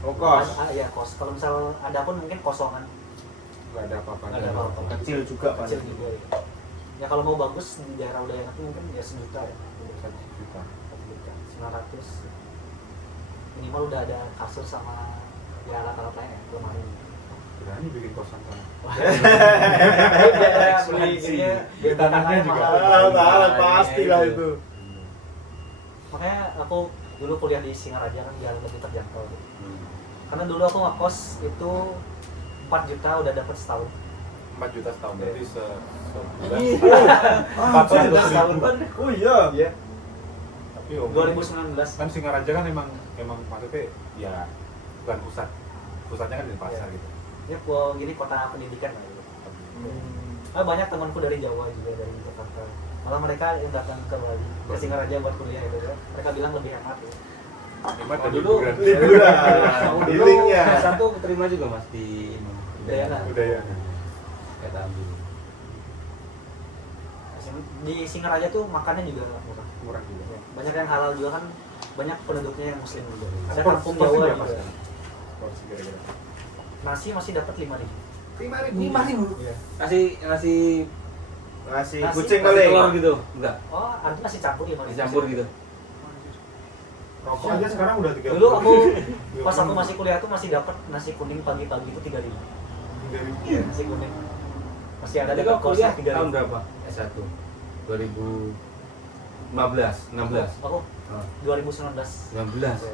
Oh kos. Iya kos. Kalau misal ada pun mungkin kosongan. Nggak ada apa-apa. Nggak ada apa-apa. Kecil juga Kecil paling. juga. Ya. Ya kalau mau bagus di daerah Udayana tuh mungkin ya 1 juta ya. 1 juta. 1 juta. 900. Minimal udah ada kasur sama ya alat-alat lain ya, lemari. Berani bikin kosan kan. Biaya beli Ekspansi. ini Beli tanahnya juga. Mahal pastilah itu. Makanya aku dulu kuliah di Singaraja kan biar lebih terjangkau. Karena dulu aku ngekos itu 4 juta udah dapat setahun. 4 juta setahun berarti sebulan Iya. 400.000. Oh iya. Iya. Tapi om, 2019. kan Singaraja kan emang maksudnya ya bukan pusatnya kan di pasar gitu. Ya gini kota pendidikan lah gitu. Banyak temanku dari Jawa juga, dari Jakarta. Malah mereka yang datang ke Bali, ke Singaraja buat kuliah gitu ya. Mereka bilang lebih hemat gitu. Hemat Oh, dan dulu liburan. Liburan. Dulu Healingnya. satu keterima juga mas di ini. Udayana. Udayana. Kayak ambil. Di Singaraja tuh makannya juga murah. Murah juga. Banyak yang halal juga kan, banyak penduduknya yang muslim juga. Ada Porsi kampung berapa Jawa sekarang? juga. Porsi kira-kira. Nasi masih dapat 5.000. 5.000. Iya. Nasi Nasi Nasi kucing nasi kali. telur gitu. Enggak. Oh, ada nasi campur 5.000. Dicampur gitu. Rokok aja sekarang udah 30. Dulu aku pas aku masih kuliah tuh masih dapat nasi kuning pagi-pagi itu 3.000. 3.000. Nasi kuning. Masih ada Jadi dekat kau kuliah kosnya 3.000. tahun berapa? S1. 2015, 16. Aku Oh, 2019. 19.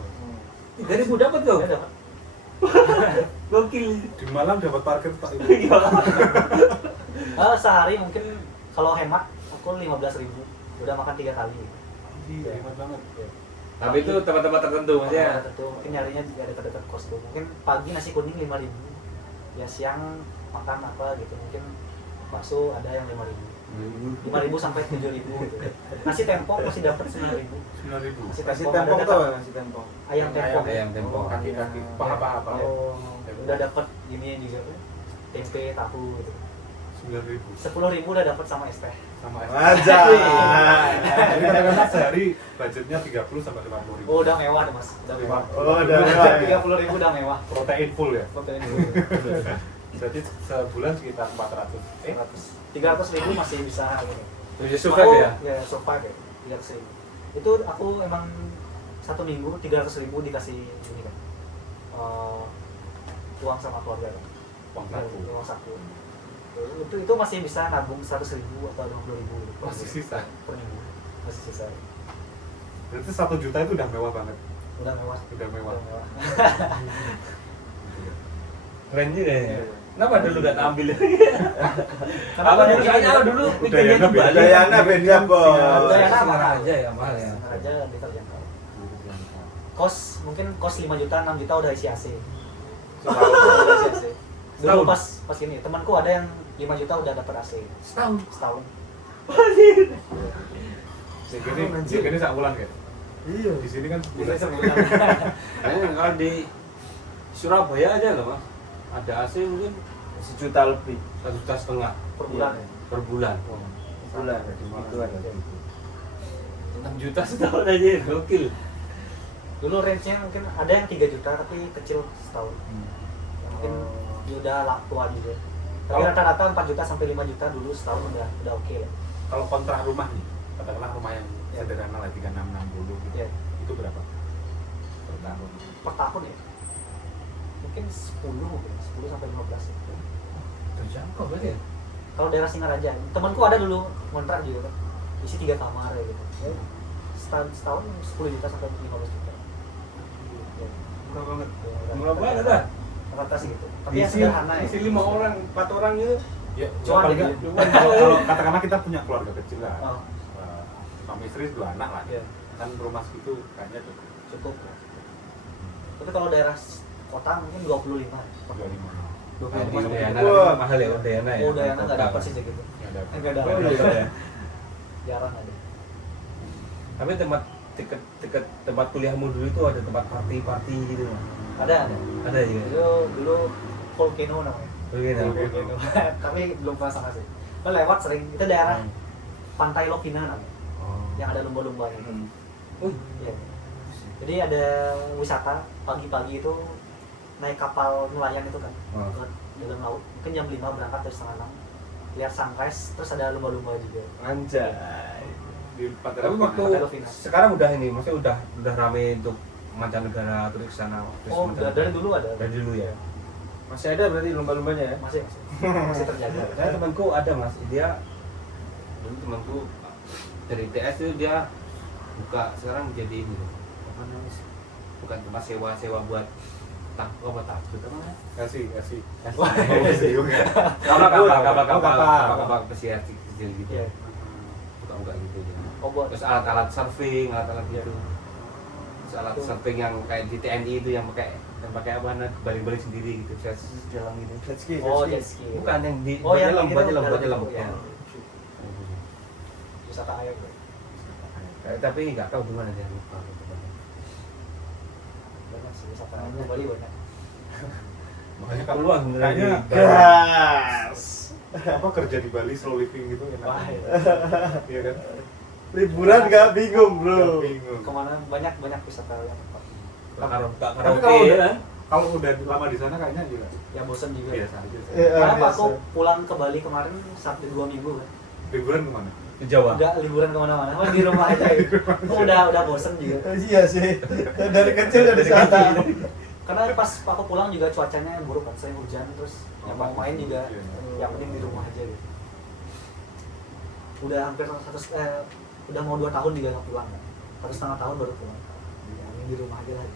3.000 dapat kau? Ya dapat. Gokil. Di Malang dapat parkir tak itu. Sehari mungkin kalau hemat aku 15.000. Udah makan 3 kali. Iya, hemat banget. Tapi itu tempat-tempat tertentu maksudnya. Tertentu. Mungkin nyarinya juga dekat-dekat kos tuh. Mungkin pagi nasi kuning 5.000. Ya siang makan apa gitu. Mungkin bakso ada yang 5.000. 5.000 sampai 7.000 gitu. Nasi tempong masih dapat 9.000. 9.000. Nasi tempong tuh nasi tempong. Ayam tempong. Ayam tempong. Kaki-kaki paha-paha. Oh, udah dapat gini juga tuh. Tempe, tahu gitu. 9.000 10.000 udah dapat sama es teh. sama es. Aja. Jadi kadang-kadang sehari budgetnya 30 sampai 50.000. Oh, udah mewah deh, Mas. Udah mewah. Oh, udah mewah ya. 30.000 udah mewah. Protein full ya. Protein Jadi sebulan sekitar 400. 300.000 masih bisa gitu. Bisa survive ya? Ya, survive ya. 300.000. Itu aku emang 1 minggu 300.000 dikasih ini kan. Uang sama keluarga kan. Uang saku. Uang saku. Itu masih bisa nabung 100.000 atau 20.000 gitu. Masih sisa. Per minggu. Masih sisa. Berarti 1 juta itu udah mewah banget. Udah mewah. Udah mewah. Udah mewah. Keren juga ya. Iya. Kenapa dulu gak ambil? Karena Apa banyak kayaknya yang- dulu Udayana pikirnya ke beda. Bali. Udayana beda, Bos. Udayana Singaraja ya mahal ya. Singaraja lebih terjangkau. Kos mungkin kos 5 juta 6 juta udah isi AC. Udah isi AC. Dulu Setahun? pas ini temanku ada yang 5 juta udah dapat AC setahun. Segini sak bulan kayak. Iya. Di sini kan Bisa sebulan. sebulan. Kayaknya kalau di Surabaya aja loh mas, ada AC mungkin 1 juta lebih 1,5 juta Per bulan ya. per bulan. bulan. Itu ada. 6 juta setahun aja, gokil. Dulu range-nya mungkin ada yang 3 juta tapi kecil setahun. Ya, mungkin dia udah tua juga. Tapi rata-rata 4 juta sampai 5 juta dulu setahun udah oke lah. Kalau kontrak rumah nih, katakanlah rumah yang Ya. sederhana lah 3660 gitu. Ya. Itu berapa? Per tahun. Per tahun ya. Mungkin 10 sampai 15 ya. Terjangkau berarti ya? Kalau daerah Singaraja, temanku ada dulu kontrak juga kan, isi 3 kamar ya gitu. Ya, setahun 10 juta sampai 15 juta. Ya, Murah banget. Murah banget dah. rata sih gitu. Tapi yang Isi- sederhana ya. Isi 5 orang, 4 orang itu. Ya, Cuman paling nggak- gitu. kalau katakanlah kita punya keluarga kecil lah. Oh, Suami istri 2 anak lah. iya, Kan rumah segitu kayaknya cukup. cukup. Tapi kalau daerah kota mungkin 25 ya. 25. Di 25 Udayana Wah. kan mahal ya Udayana ya. Oh, Udayana nggak dapat sih segitu. Nggak ada. Nggak ada. Oh, iya. Jarang ada. Tapi tempat dekat tempat kuliahmu dulu itu ada tempat party gitu. Mas? Ada. Ada juga. Dulu volcano namanya. Begini. Volcano. Tapi belum pernah sana sih. Kan lewat sering. Itu daerah Hmm. Pantai Lovina namanya. Oh. Yang ada lumba-lumbanya. Iya. Jadi ada wisata pagi-pagi itu naik kapal nelayan itu kan Oh. ke dalam laut. Mungkin jam 5 berangkat dari setengah 6. Lihat sunrise, terus ada lumba-lumba juga. Anjay. Di Pantai Tapi Lovina. waktu Pantai Lovina. sekarang udah ini, maksudnya udah rame untuk mancanegara terus ke sana. terus Oh, mancanegara. dari dulu ada. Dari dulu ya. Masih ada berarti lumba-lumbanya ya? Masih terjaga. Saya temanku ada mas, dia dulu temanku dari TS itu dia buka sekarang jadi ini apa namanya, bukan tempat sewa buat takut apa namanya? kasih Wah, bingung ya. Kapal pesiar kecil gitu. Iya. Buka gitu ya. Oh, buat Terus alat-alat surfing, alat-alat Iya. gitu. Terus alat Tuh. surfing yang kayak di TNI itu yang pakai apa balik-balik sendiri gitu, saya jalan gitu. Jet ski, Oh, jet jet ski. ski. Bukan yang di Oh, yang buat gitu, nyelam ya. ya. Wisata air. Bro. Tapi nggak tahu di mana dia lupa. Banyak sih wisata air di Bali banyak. Makanya kalau Peluang kayaknya Gas. apa kerja di Bali slow living gitu enak. Wah, iya. Iya kan? Liburan gak bingung bro. Bingung. Kemana banyak wisata yang tempat. Tapi kalau udah kalau udah lama di sana kayaknya juga Ya bosan juga. biasa aja sih. Iya. Karena pas biasa. aku pulang ke Bali kemarin Sabtu 2 minggu kan. Liburan kemana? Ke Jawa. Enggak liburan kemana-mana, oh, di rumah aja. Oh, udah bosen juga. Iya sih. Dari kecil udah di sana. Karena pas aku pulang juga cuacanya buruk kan, sering hujan terus yang mau main juga yang penting di rumah aja gitu. Udah hampir udah mau 2 tahun juga nggak pulang kan. 1,5 tahun baru pulang. Ya, di rumah aja lah.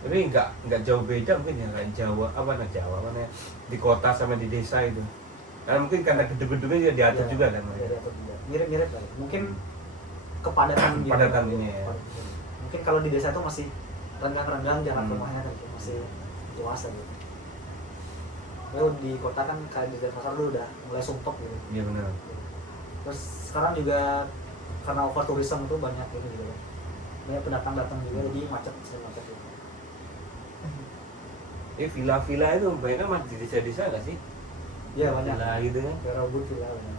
Tapi nggak jauh beda mungkin ya kayak Jawa di kota sama di desa itu. Karena mungkin karena gedung-gedungnya juga diatur Ya, juga kan. ya, diatur juga. Mirip-mirip lah. Mungkin kepadatan gitu. Kepadatan ini ya. Mungkin kalau di desa itu masih renggang-renggang jalan rumahnya kan masih dewasa gitu. Lalu di kota kan kayak di Denpasar dulu udah mulai sumpek gitu. Iya benar. Terus sekarang juga karena over tourism itu banyak ini gitu kan. Banyak pendatang datang juga jadi macet sering macet gitu. Villa-villa itu banyak kan di desa-desa nggak sih? Iya banyak. Villa gitu kan. Daerah Ubud villa banyak.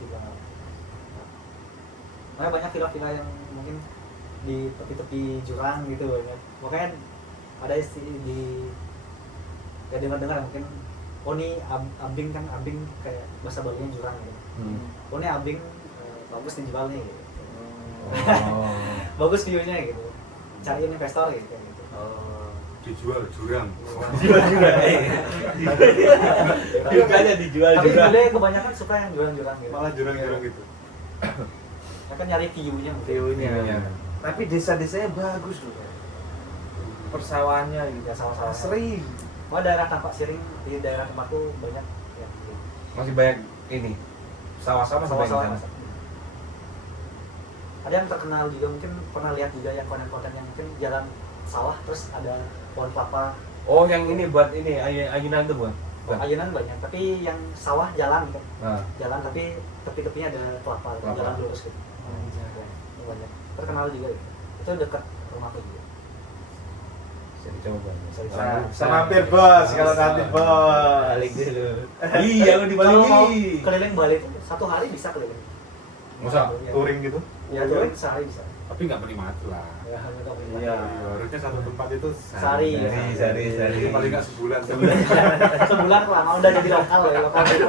Villa. Makanya banyak villa-villa yang mungkin di tepi-tepi jurang gitu banyak. Makanya ada di ya dengar-dengar mungkin oh ini ambing kan ambing kayak bahasa Balinya jurang gitu. Oh ini ambing bagus dijual nih gitu. Oh. Bagus view-nya gitu. Cariin investor gitu kayak gitu. Dijual jurang. Dijual juga. Bukannya dijual Tapi juga. sebenarnya kebanyakan suka yang jurang-jurang gitu. Malah jurang-jurang gitu. Ya kan nyari view-nya mungkin. View-nya. Iya. Tapi desa-desanya bagus loh. Persawahannya gitu. Ya sama-sama. Asri. Oh daerah Tampak Siring di daerah tempatku banyak ya. Masih banyak ini sawah-sawah masih banyak di Sawah-sawah. sana. Ada yang terkenal juga mungkin pernah lihat juga yang konten-konten yang mungkin jalan sawah terus ada pohon kelapa. Oh yang ini buat ini ayunan itu buat. Ayunan banyak tapi yang sawah jalan gitu. Nah, Jalan tapi tepi-tepinya ada kelapa. Kelapa. Jalan lurus gitu. Ya, itu banyak. Terkenal juga gitu. Itu dekat rumahku juga. bisa dicoba. Bisa Semampir bos kalau nanti bos. Balik dulu. Iya lu di Bali. Kalau mau keliling Bali itu 1 hari bisa keliling. Masa? Ya. Touring gitu. Ya touring sehari bisa. Tapi nggak menikmati lah. Ya hanya kok Iya. Harusnya satu tempat itu Sehari. Sehari. paling nggak sebulan. Sebulan lama udah jadi lokal ya, lokal gitu.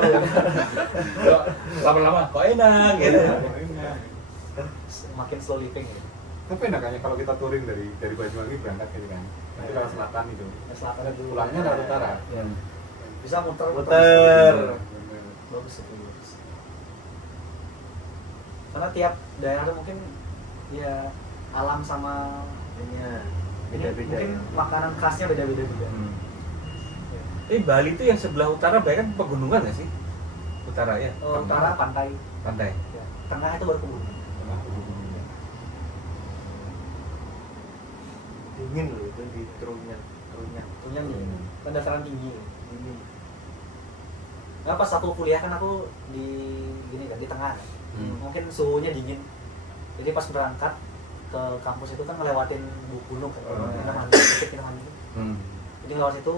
Lama-lama kok enak gitu. Makin slow living gitu. Tapi enak kayaknya kalau kita touring dari Banyuwangi berangkat gitu kan. Nanti lewat selatan itu. Ke selatan dulu. Pulangnya lewat utara. Ya. Bisa muter. Muter. Bagus itu. Bagus. Karena tiap daerah tuh mungkin ya alam sama Beda-beda. mungkin makanan khasnya beda-beda juga. Ya. Tapi Bali itu yang sebelah utara banyak kan pegunungan nggak sih? Utara ya. Utara pantai. Pantai. Ya. Tengah itu baru pegunungan. Dingin loh itu di Trunyan. Punya kan dataran tinggi. Nah, pas aku kuliah kan aku di gini kan di tengah. Mungkin suhunya dingin. Jadi pas berangkat ke kampus itu kan ngelewatin gunung kan. Kita mandi. Jadi lewat situ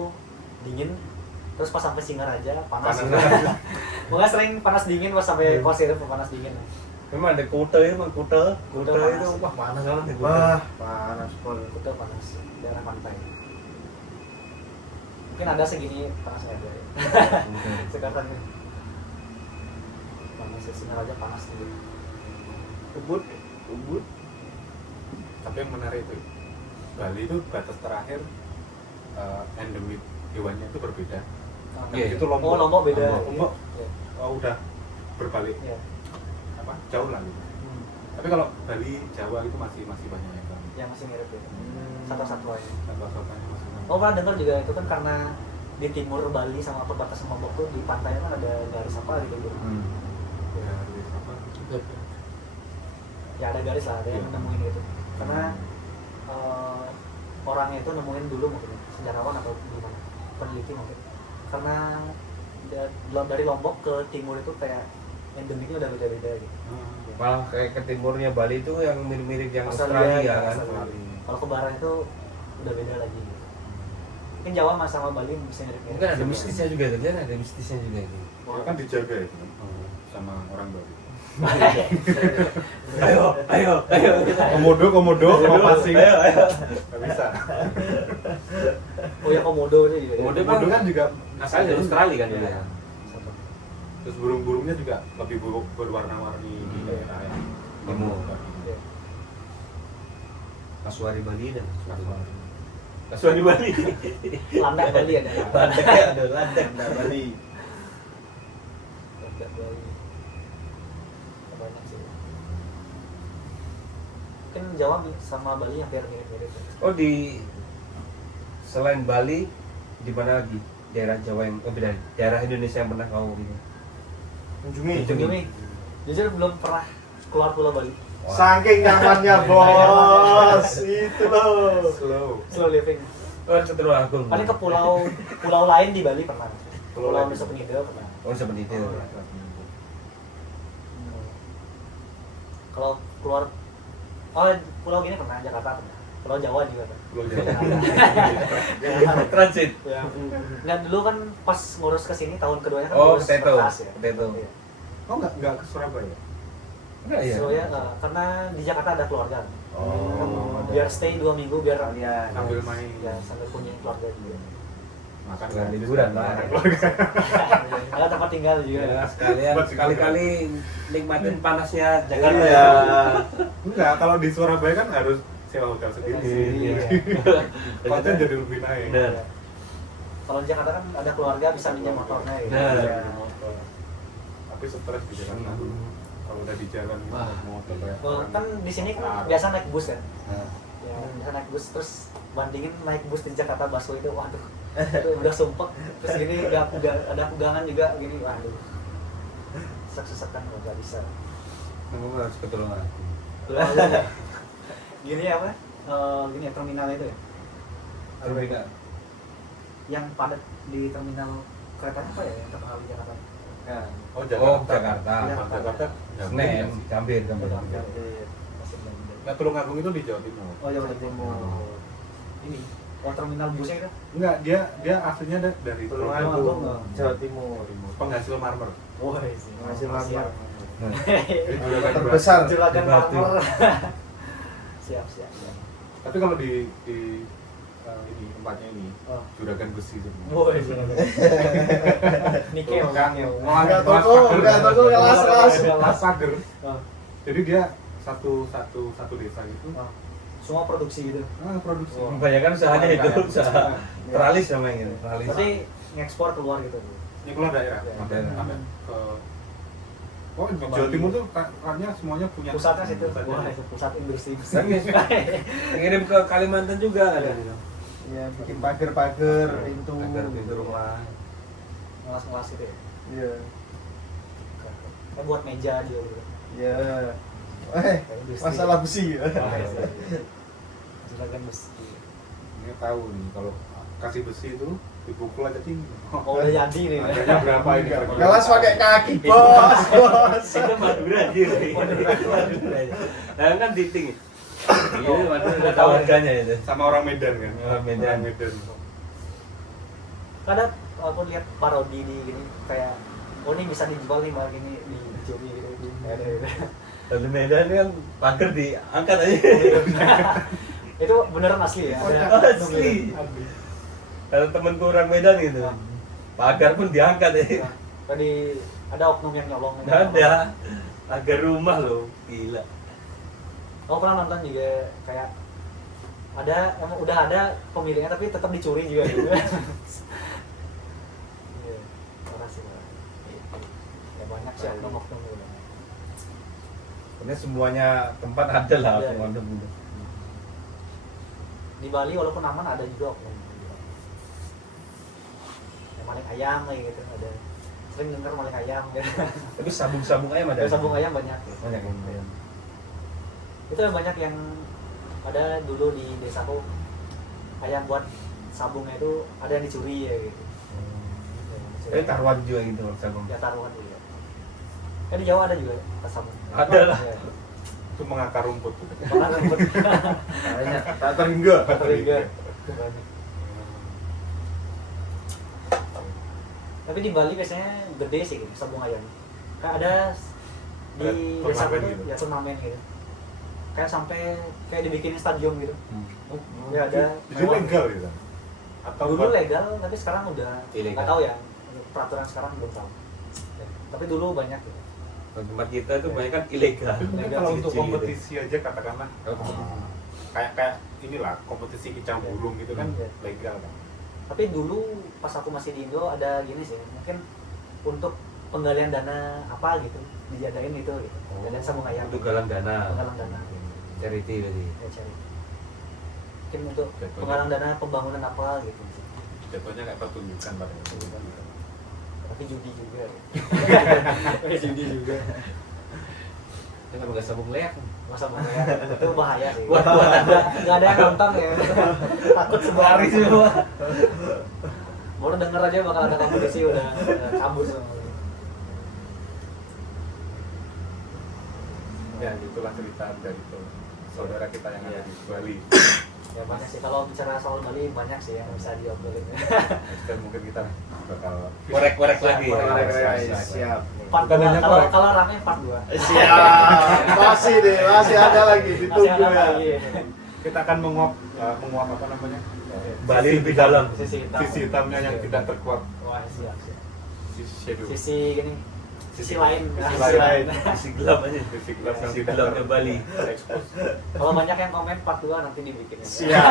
dingin. Terus pas sampai Singaraja panas. Pokoknya sering panas dingin pas sampai kos itu panas dingin. Memang ada Kuta itu, Kuta panas. itu wah panas banget di Kuta. Wah, panas pol. Kuta panas daerah pantai. Mungkin ada segini panasnya ada. Sekarang ini panas Singaraja panas gitu. Ubud. Tapi yang menarik itu Bali itu batas terakhir endemik hewannya itu berbeda. Iya. Itu Lombok. Oh, Lombok beda. Lombok Iya. udah berbalik Iya. jauh lah gitu. Tapi kalau Bali, Jawa itu masih banyak yang kan. yang masih mirip ya. Satu-satunya. Contoh-contohnya masih banyak. Oh, pernah dengar juga itu kan karena di timur Bali sama perbatasan Lombok tuh di pantainya kan ada garis apa gitu. Ya, di apa? Ya ada garis lah, ada yang nemuin itu. Karena orangnya itu nemuin dulu mungkin ya, sejarawan atau gimana, peneliti mungkin. Karena dari Lombok ke timur itu kayak endemiknya udah beda-beda gitu. Malah kayak ke timurnya Bali itu yang mirip-mirip yang Australia, Australia kan. Australia. Kalau ke barat itu udah beda lagi gitu. Mungkin Jawa sama Bali bisa mirip-mirip. Mungkin ada mistisnya juga kan, ada mistisnya juga itu. Ya kan dijaga itu kan sama orang Bali. Ayo. Komodo, sama pasing. Ayo. Nggak bisa. Oh ya Komodo itu juga. Komodo kan juga Asal dari Australia kan juga. Iya. Terus burung-burungnya juga lebih berwarna-warni di daerah yang Timur. Iya. Kasuari Bali dan Kasuari Bali. Landak Bali ada. Landak Bali. Landak Bali. Banyak sih. Mungkin Jawa sama Bali hampir mirip-mirip. Oh, di selain Bali di mana lagi daerah Jawa yang beda, daerah Indonesia yang pernah kau ini Kunjungi. Kunjungi. Jujur belum pernah keluar Pulau Bali. Saking nyamannya bos, itu loh. Slow living. Oh, ke Tulungagung. Paling ke pulau lain di Bali pernah. Pulau Pulau lain. Nusa Penida pernah. Oh, seperti itu. Kalau keluar pulau gini pernah, Jakarta pernah. Pulau Jawa juga pernah. Pulau Jawa. Transit. Ya. Nggak, dulu kan pas ngurus ke sini tahun keduanya kan Oh, ngurus ke Teto. berkas ya. Ke Teto. Iya. Oh nggak ke Surabaya? Enggak ya? Surabaya karena di Jakarta ada keluarga. Oh, Biar stay 2 minggu biar Kalian. Sambil main. ya sambil punya keluarga juga. Makan Bukan liburan, Pak. Ada tempat tinggal juga. Ya, sekalian sekali-kali nikmatin panasnya Jakarta. Iya. Enggak, kalau di Surabaya kan harus sewa hotel sendiri. Iya. Kotanya jadi lebih naik. Benar. Kalau di Jakarta kan ada keluarga bisa minjem motornya gitu. Nah. Iya. Tapi stres di Jakarta. Kalau udah di jalan Wah. motor kayak Kalau orang- kan di sini kan biasa naik bus kan. Nah, Ya, biasa naik bus terus bandingin naik bus di Jakarta busway itu waduh. Itu udah sumpek. Terus gini ada pegangan juga gini waduh. Sesek-sesekan nggak bisa. kamu harus ke Tulungagung. Gini apa? Gini ya terminal itu ya. Berbeda. Yang padat di terminal kereta apa ya yang terkenal di Jakarta? Nah, Oh, Oh, Jakarta. Iya. Jakarta. Senen, Gambir. Nah, Tulungagung itu di Jawa Timur. Oh, Jawa Timur. Ini terminal busnya itu? Enggak, dia aslinya dari Tulungagung, Jawa Timur. Penghasil marmer. Wah, Hasil marmer. Jadi juragan Terbesar. Juragan Di Batu. marmer. Siap. Tapi kalau di ini tempatnya ini Oh. juragan besi itu. Wah, nikel. Kan Enggak toko, kelas pagar. Oh. Jadi dia satu desa itu Semua produksi gitu. produksi. Oh. Kebanyakan usahanya itu Kayak- usaha teralis sama yang ini, teralis. Berarti ngekspor keluar gitu. Ini keluar daerah. Ya. Sampai ke Oh, di Jawa Timur tuh kayaknya semuanya punya Pusatnya situ. pusatnya. Wah, itu pusat industri. Ngirim ke Kalimantan juga ada. Ya, bikin pagar-pagar, pintu. Agar pintu rumah. Ngelas-ngelas gitu ya. Iya. Kayak buat meja dia gitu. Ya. Kayak industri. Masalah besi ya. Juragan besi. Ini tahu nih kalau kasih besi itu dipukul aja tinggi. Oh, udah jadi nih. Harganya berapa ini? Kelas pakai kaki, bos. Itu Madura anjir. Madura. Nah, kan diting. Iya, Madura udah tahu harganya itu. Sama orang Medan kan? Orang Medan. Kadang aku lihat parodi di gini kayak oh ini bisa dijual nih malah gini di Jomi gitu. Ada gitu. Kalau Medan kan pagar diangkat aja. Itu beneran asli ya? Asli. Kalau temenku orang Medan gitu, pagar pun diangkat ya. Tadi ada oknum yang nyolong. Ada pagar rumah loh, gila. Aku pernah nonton juga kayak ada emang udah ada pemiliknya tapi tetap dicuri juga gitu. Iya, parah sih parah. Ya banyak sih oknum-oknum gitu. Karena semuanya tempat ada lah Ada. untuk itu. Di Bali walaupun aman ada juga oknum. Yang maling ayam kayak gitu ada. Sering dengar maling ayam gitu. Tapi sabung ayam ada. Ada sabung ayam banyak. Banyak yang ayam. Itu yang banyak yang ada dulu di desaku ayam buat sabungnya itu ada yang dicuri ya gitu. Tapi taruhan juga gitu sabung. Ya taruhan juga. Di Jawa ada juga tas sabung. Ada lah. Ya. Itu mengakar rumput tuh. Makan rumput. Kayaknya tak terhingga. Terhingga. Tapi di Bali biasanya gede sih gitu, sabung ayam. Kayak ada di Ada desa turnamen itu gitu? ya turnamen gitu. Kayak sampai kayak dibikinin stadion gitu. Ya ada. Jadi legal gitu. Atau Dulu legal tapi sekarang udah Ilegal. nggak tahu ya. Peraturan sekarang belum tahu. Tapi dulu banyak gitu. Tempat kita tuh banyak kan ilegal. Tapi mungkin Legal kalau sih, untuk kecil kompetisi aja katakanlah kayak inilah kompetisi kicau burung gitu kan Iya. legal kan. Tapi dulu pas aku masih di Indo ada gini sih, mungkin untuk penggalian dana apa gitu dijadain gitu. Dana sabung ayam. Untuk galang dana. Penggalang dana. Charity berarti. Ya, cari. Mungkin untuk Jatuhnya. penggalang dana pembangunan apa gitu. Jatuhnya kayak pertunjukan pada Tapi judi juga. Judi juga. Itu kan enggak sabung leak. Masa bahaya itu bahaya sih. Buat Nggak ada yang nonton ya. Takut semua. Lari semua. Baru denger aja bakal ada kompetisi udah kabur semua. ya itulah cerita dari tuh saudara kita yang ada di Bali. Ya banyak sih kalau bicara soal Bali banyak sih yang bisa diobrolin. Dan mungkin kita bakal Korek-korek lagi. Siap. Part Bukan 2 hanya kalau korek. kalau rame part 2. Siap. Masih deh, masih ada lagi Masih ditunggu ada ya. lagi. kita akan menguap apa namanya Bali lebih dalam. Sisi hitam. sisi hitamnya yang tidak terkuat, Wah, siap, siap. sisi shadow, Sisi gini. Sisi lain. Sisi Sisi lain. Isi gelap aja. sisi gelap yang Sisi tidak gelapnya Bali. expose. Kalau banyak yang komen part 2 nanti dibikin. Siap.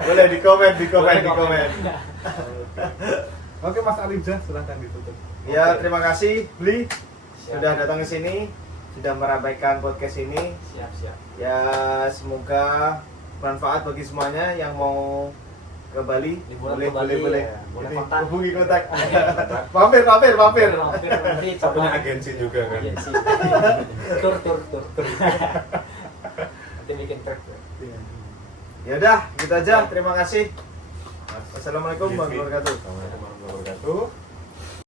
Boleh di komen. Oke Mas Arijah, silahkan ditutup. Ya, terima kasih Bli Siap. sudah datang ke sini, sudah meramaikan podcast ini. Siap. Ya, semoga bermanfaat bagi semuanya yang mau ke Bali. Liburan ke Bali, ya. Boleh Ini, kontak. hubungi kontak. Mampir. Nanti Kita punya agensi juga kan. Agensi. Tur. Nanti bikin trip. Ya udah, gitu aja. Terima kasih. Wassalamualaikum warahmatullahi wabarakatuh. Assalamualaikum warahmatullahi wabarakatuh.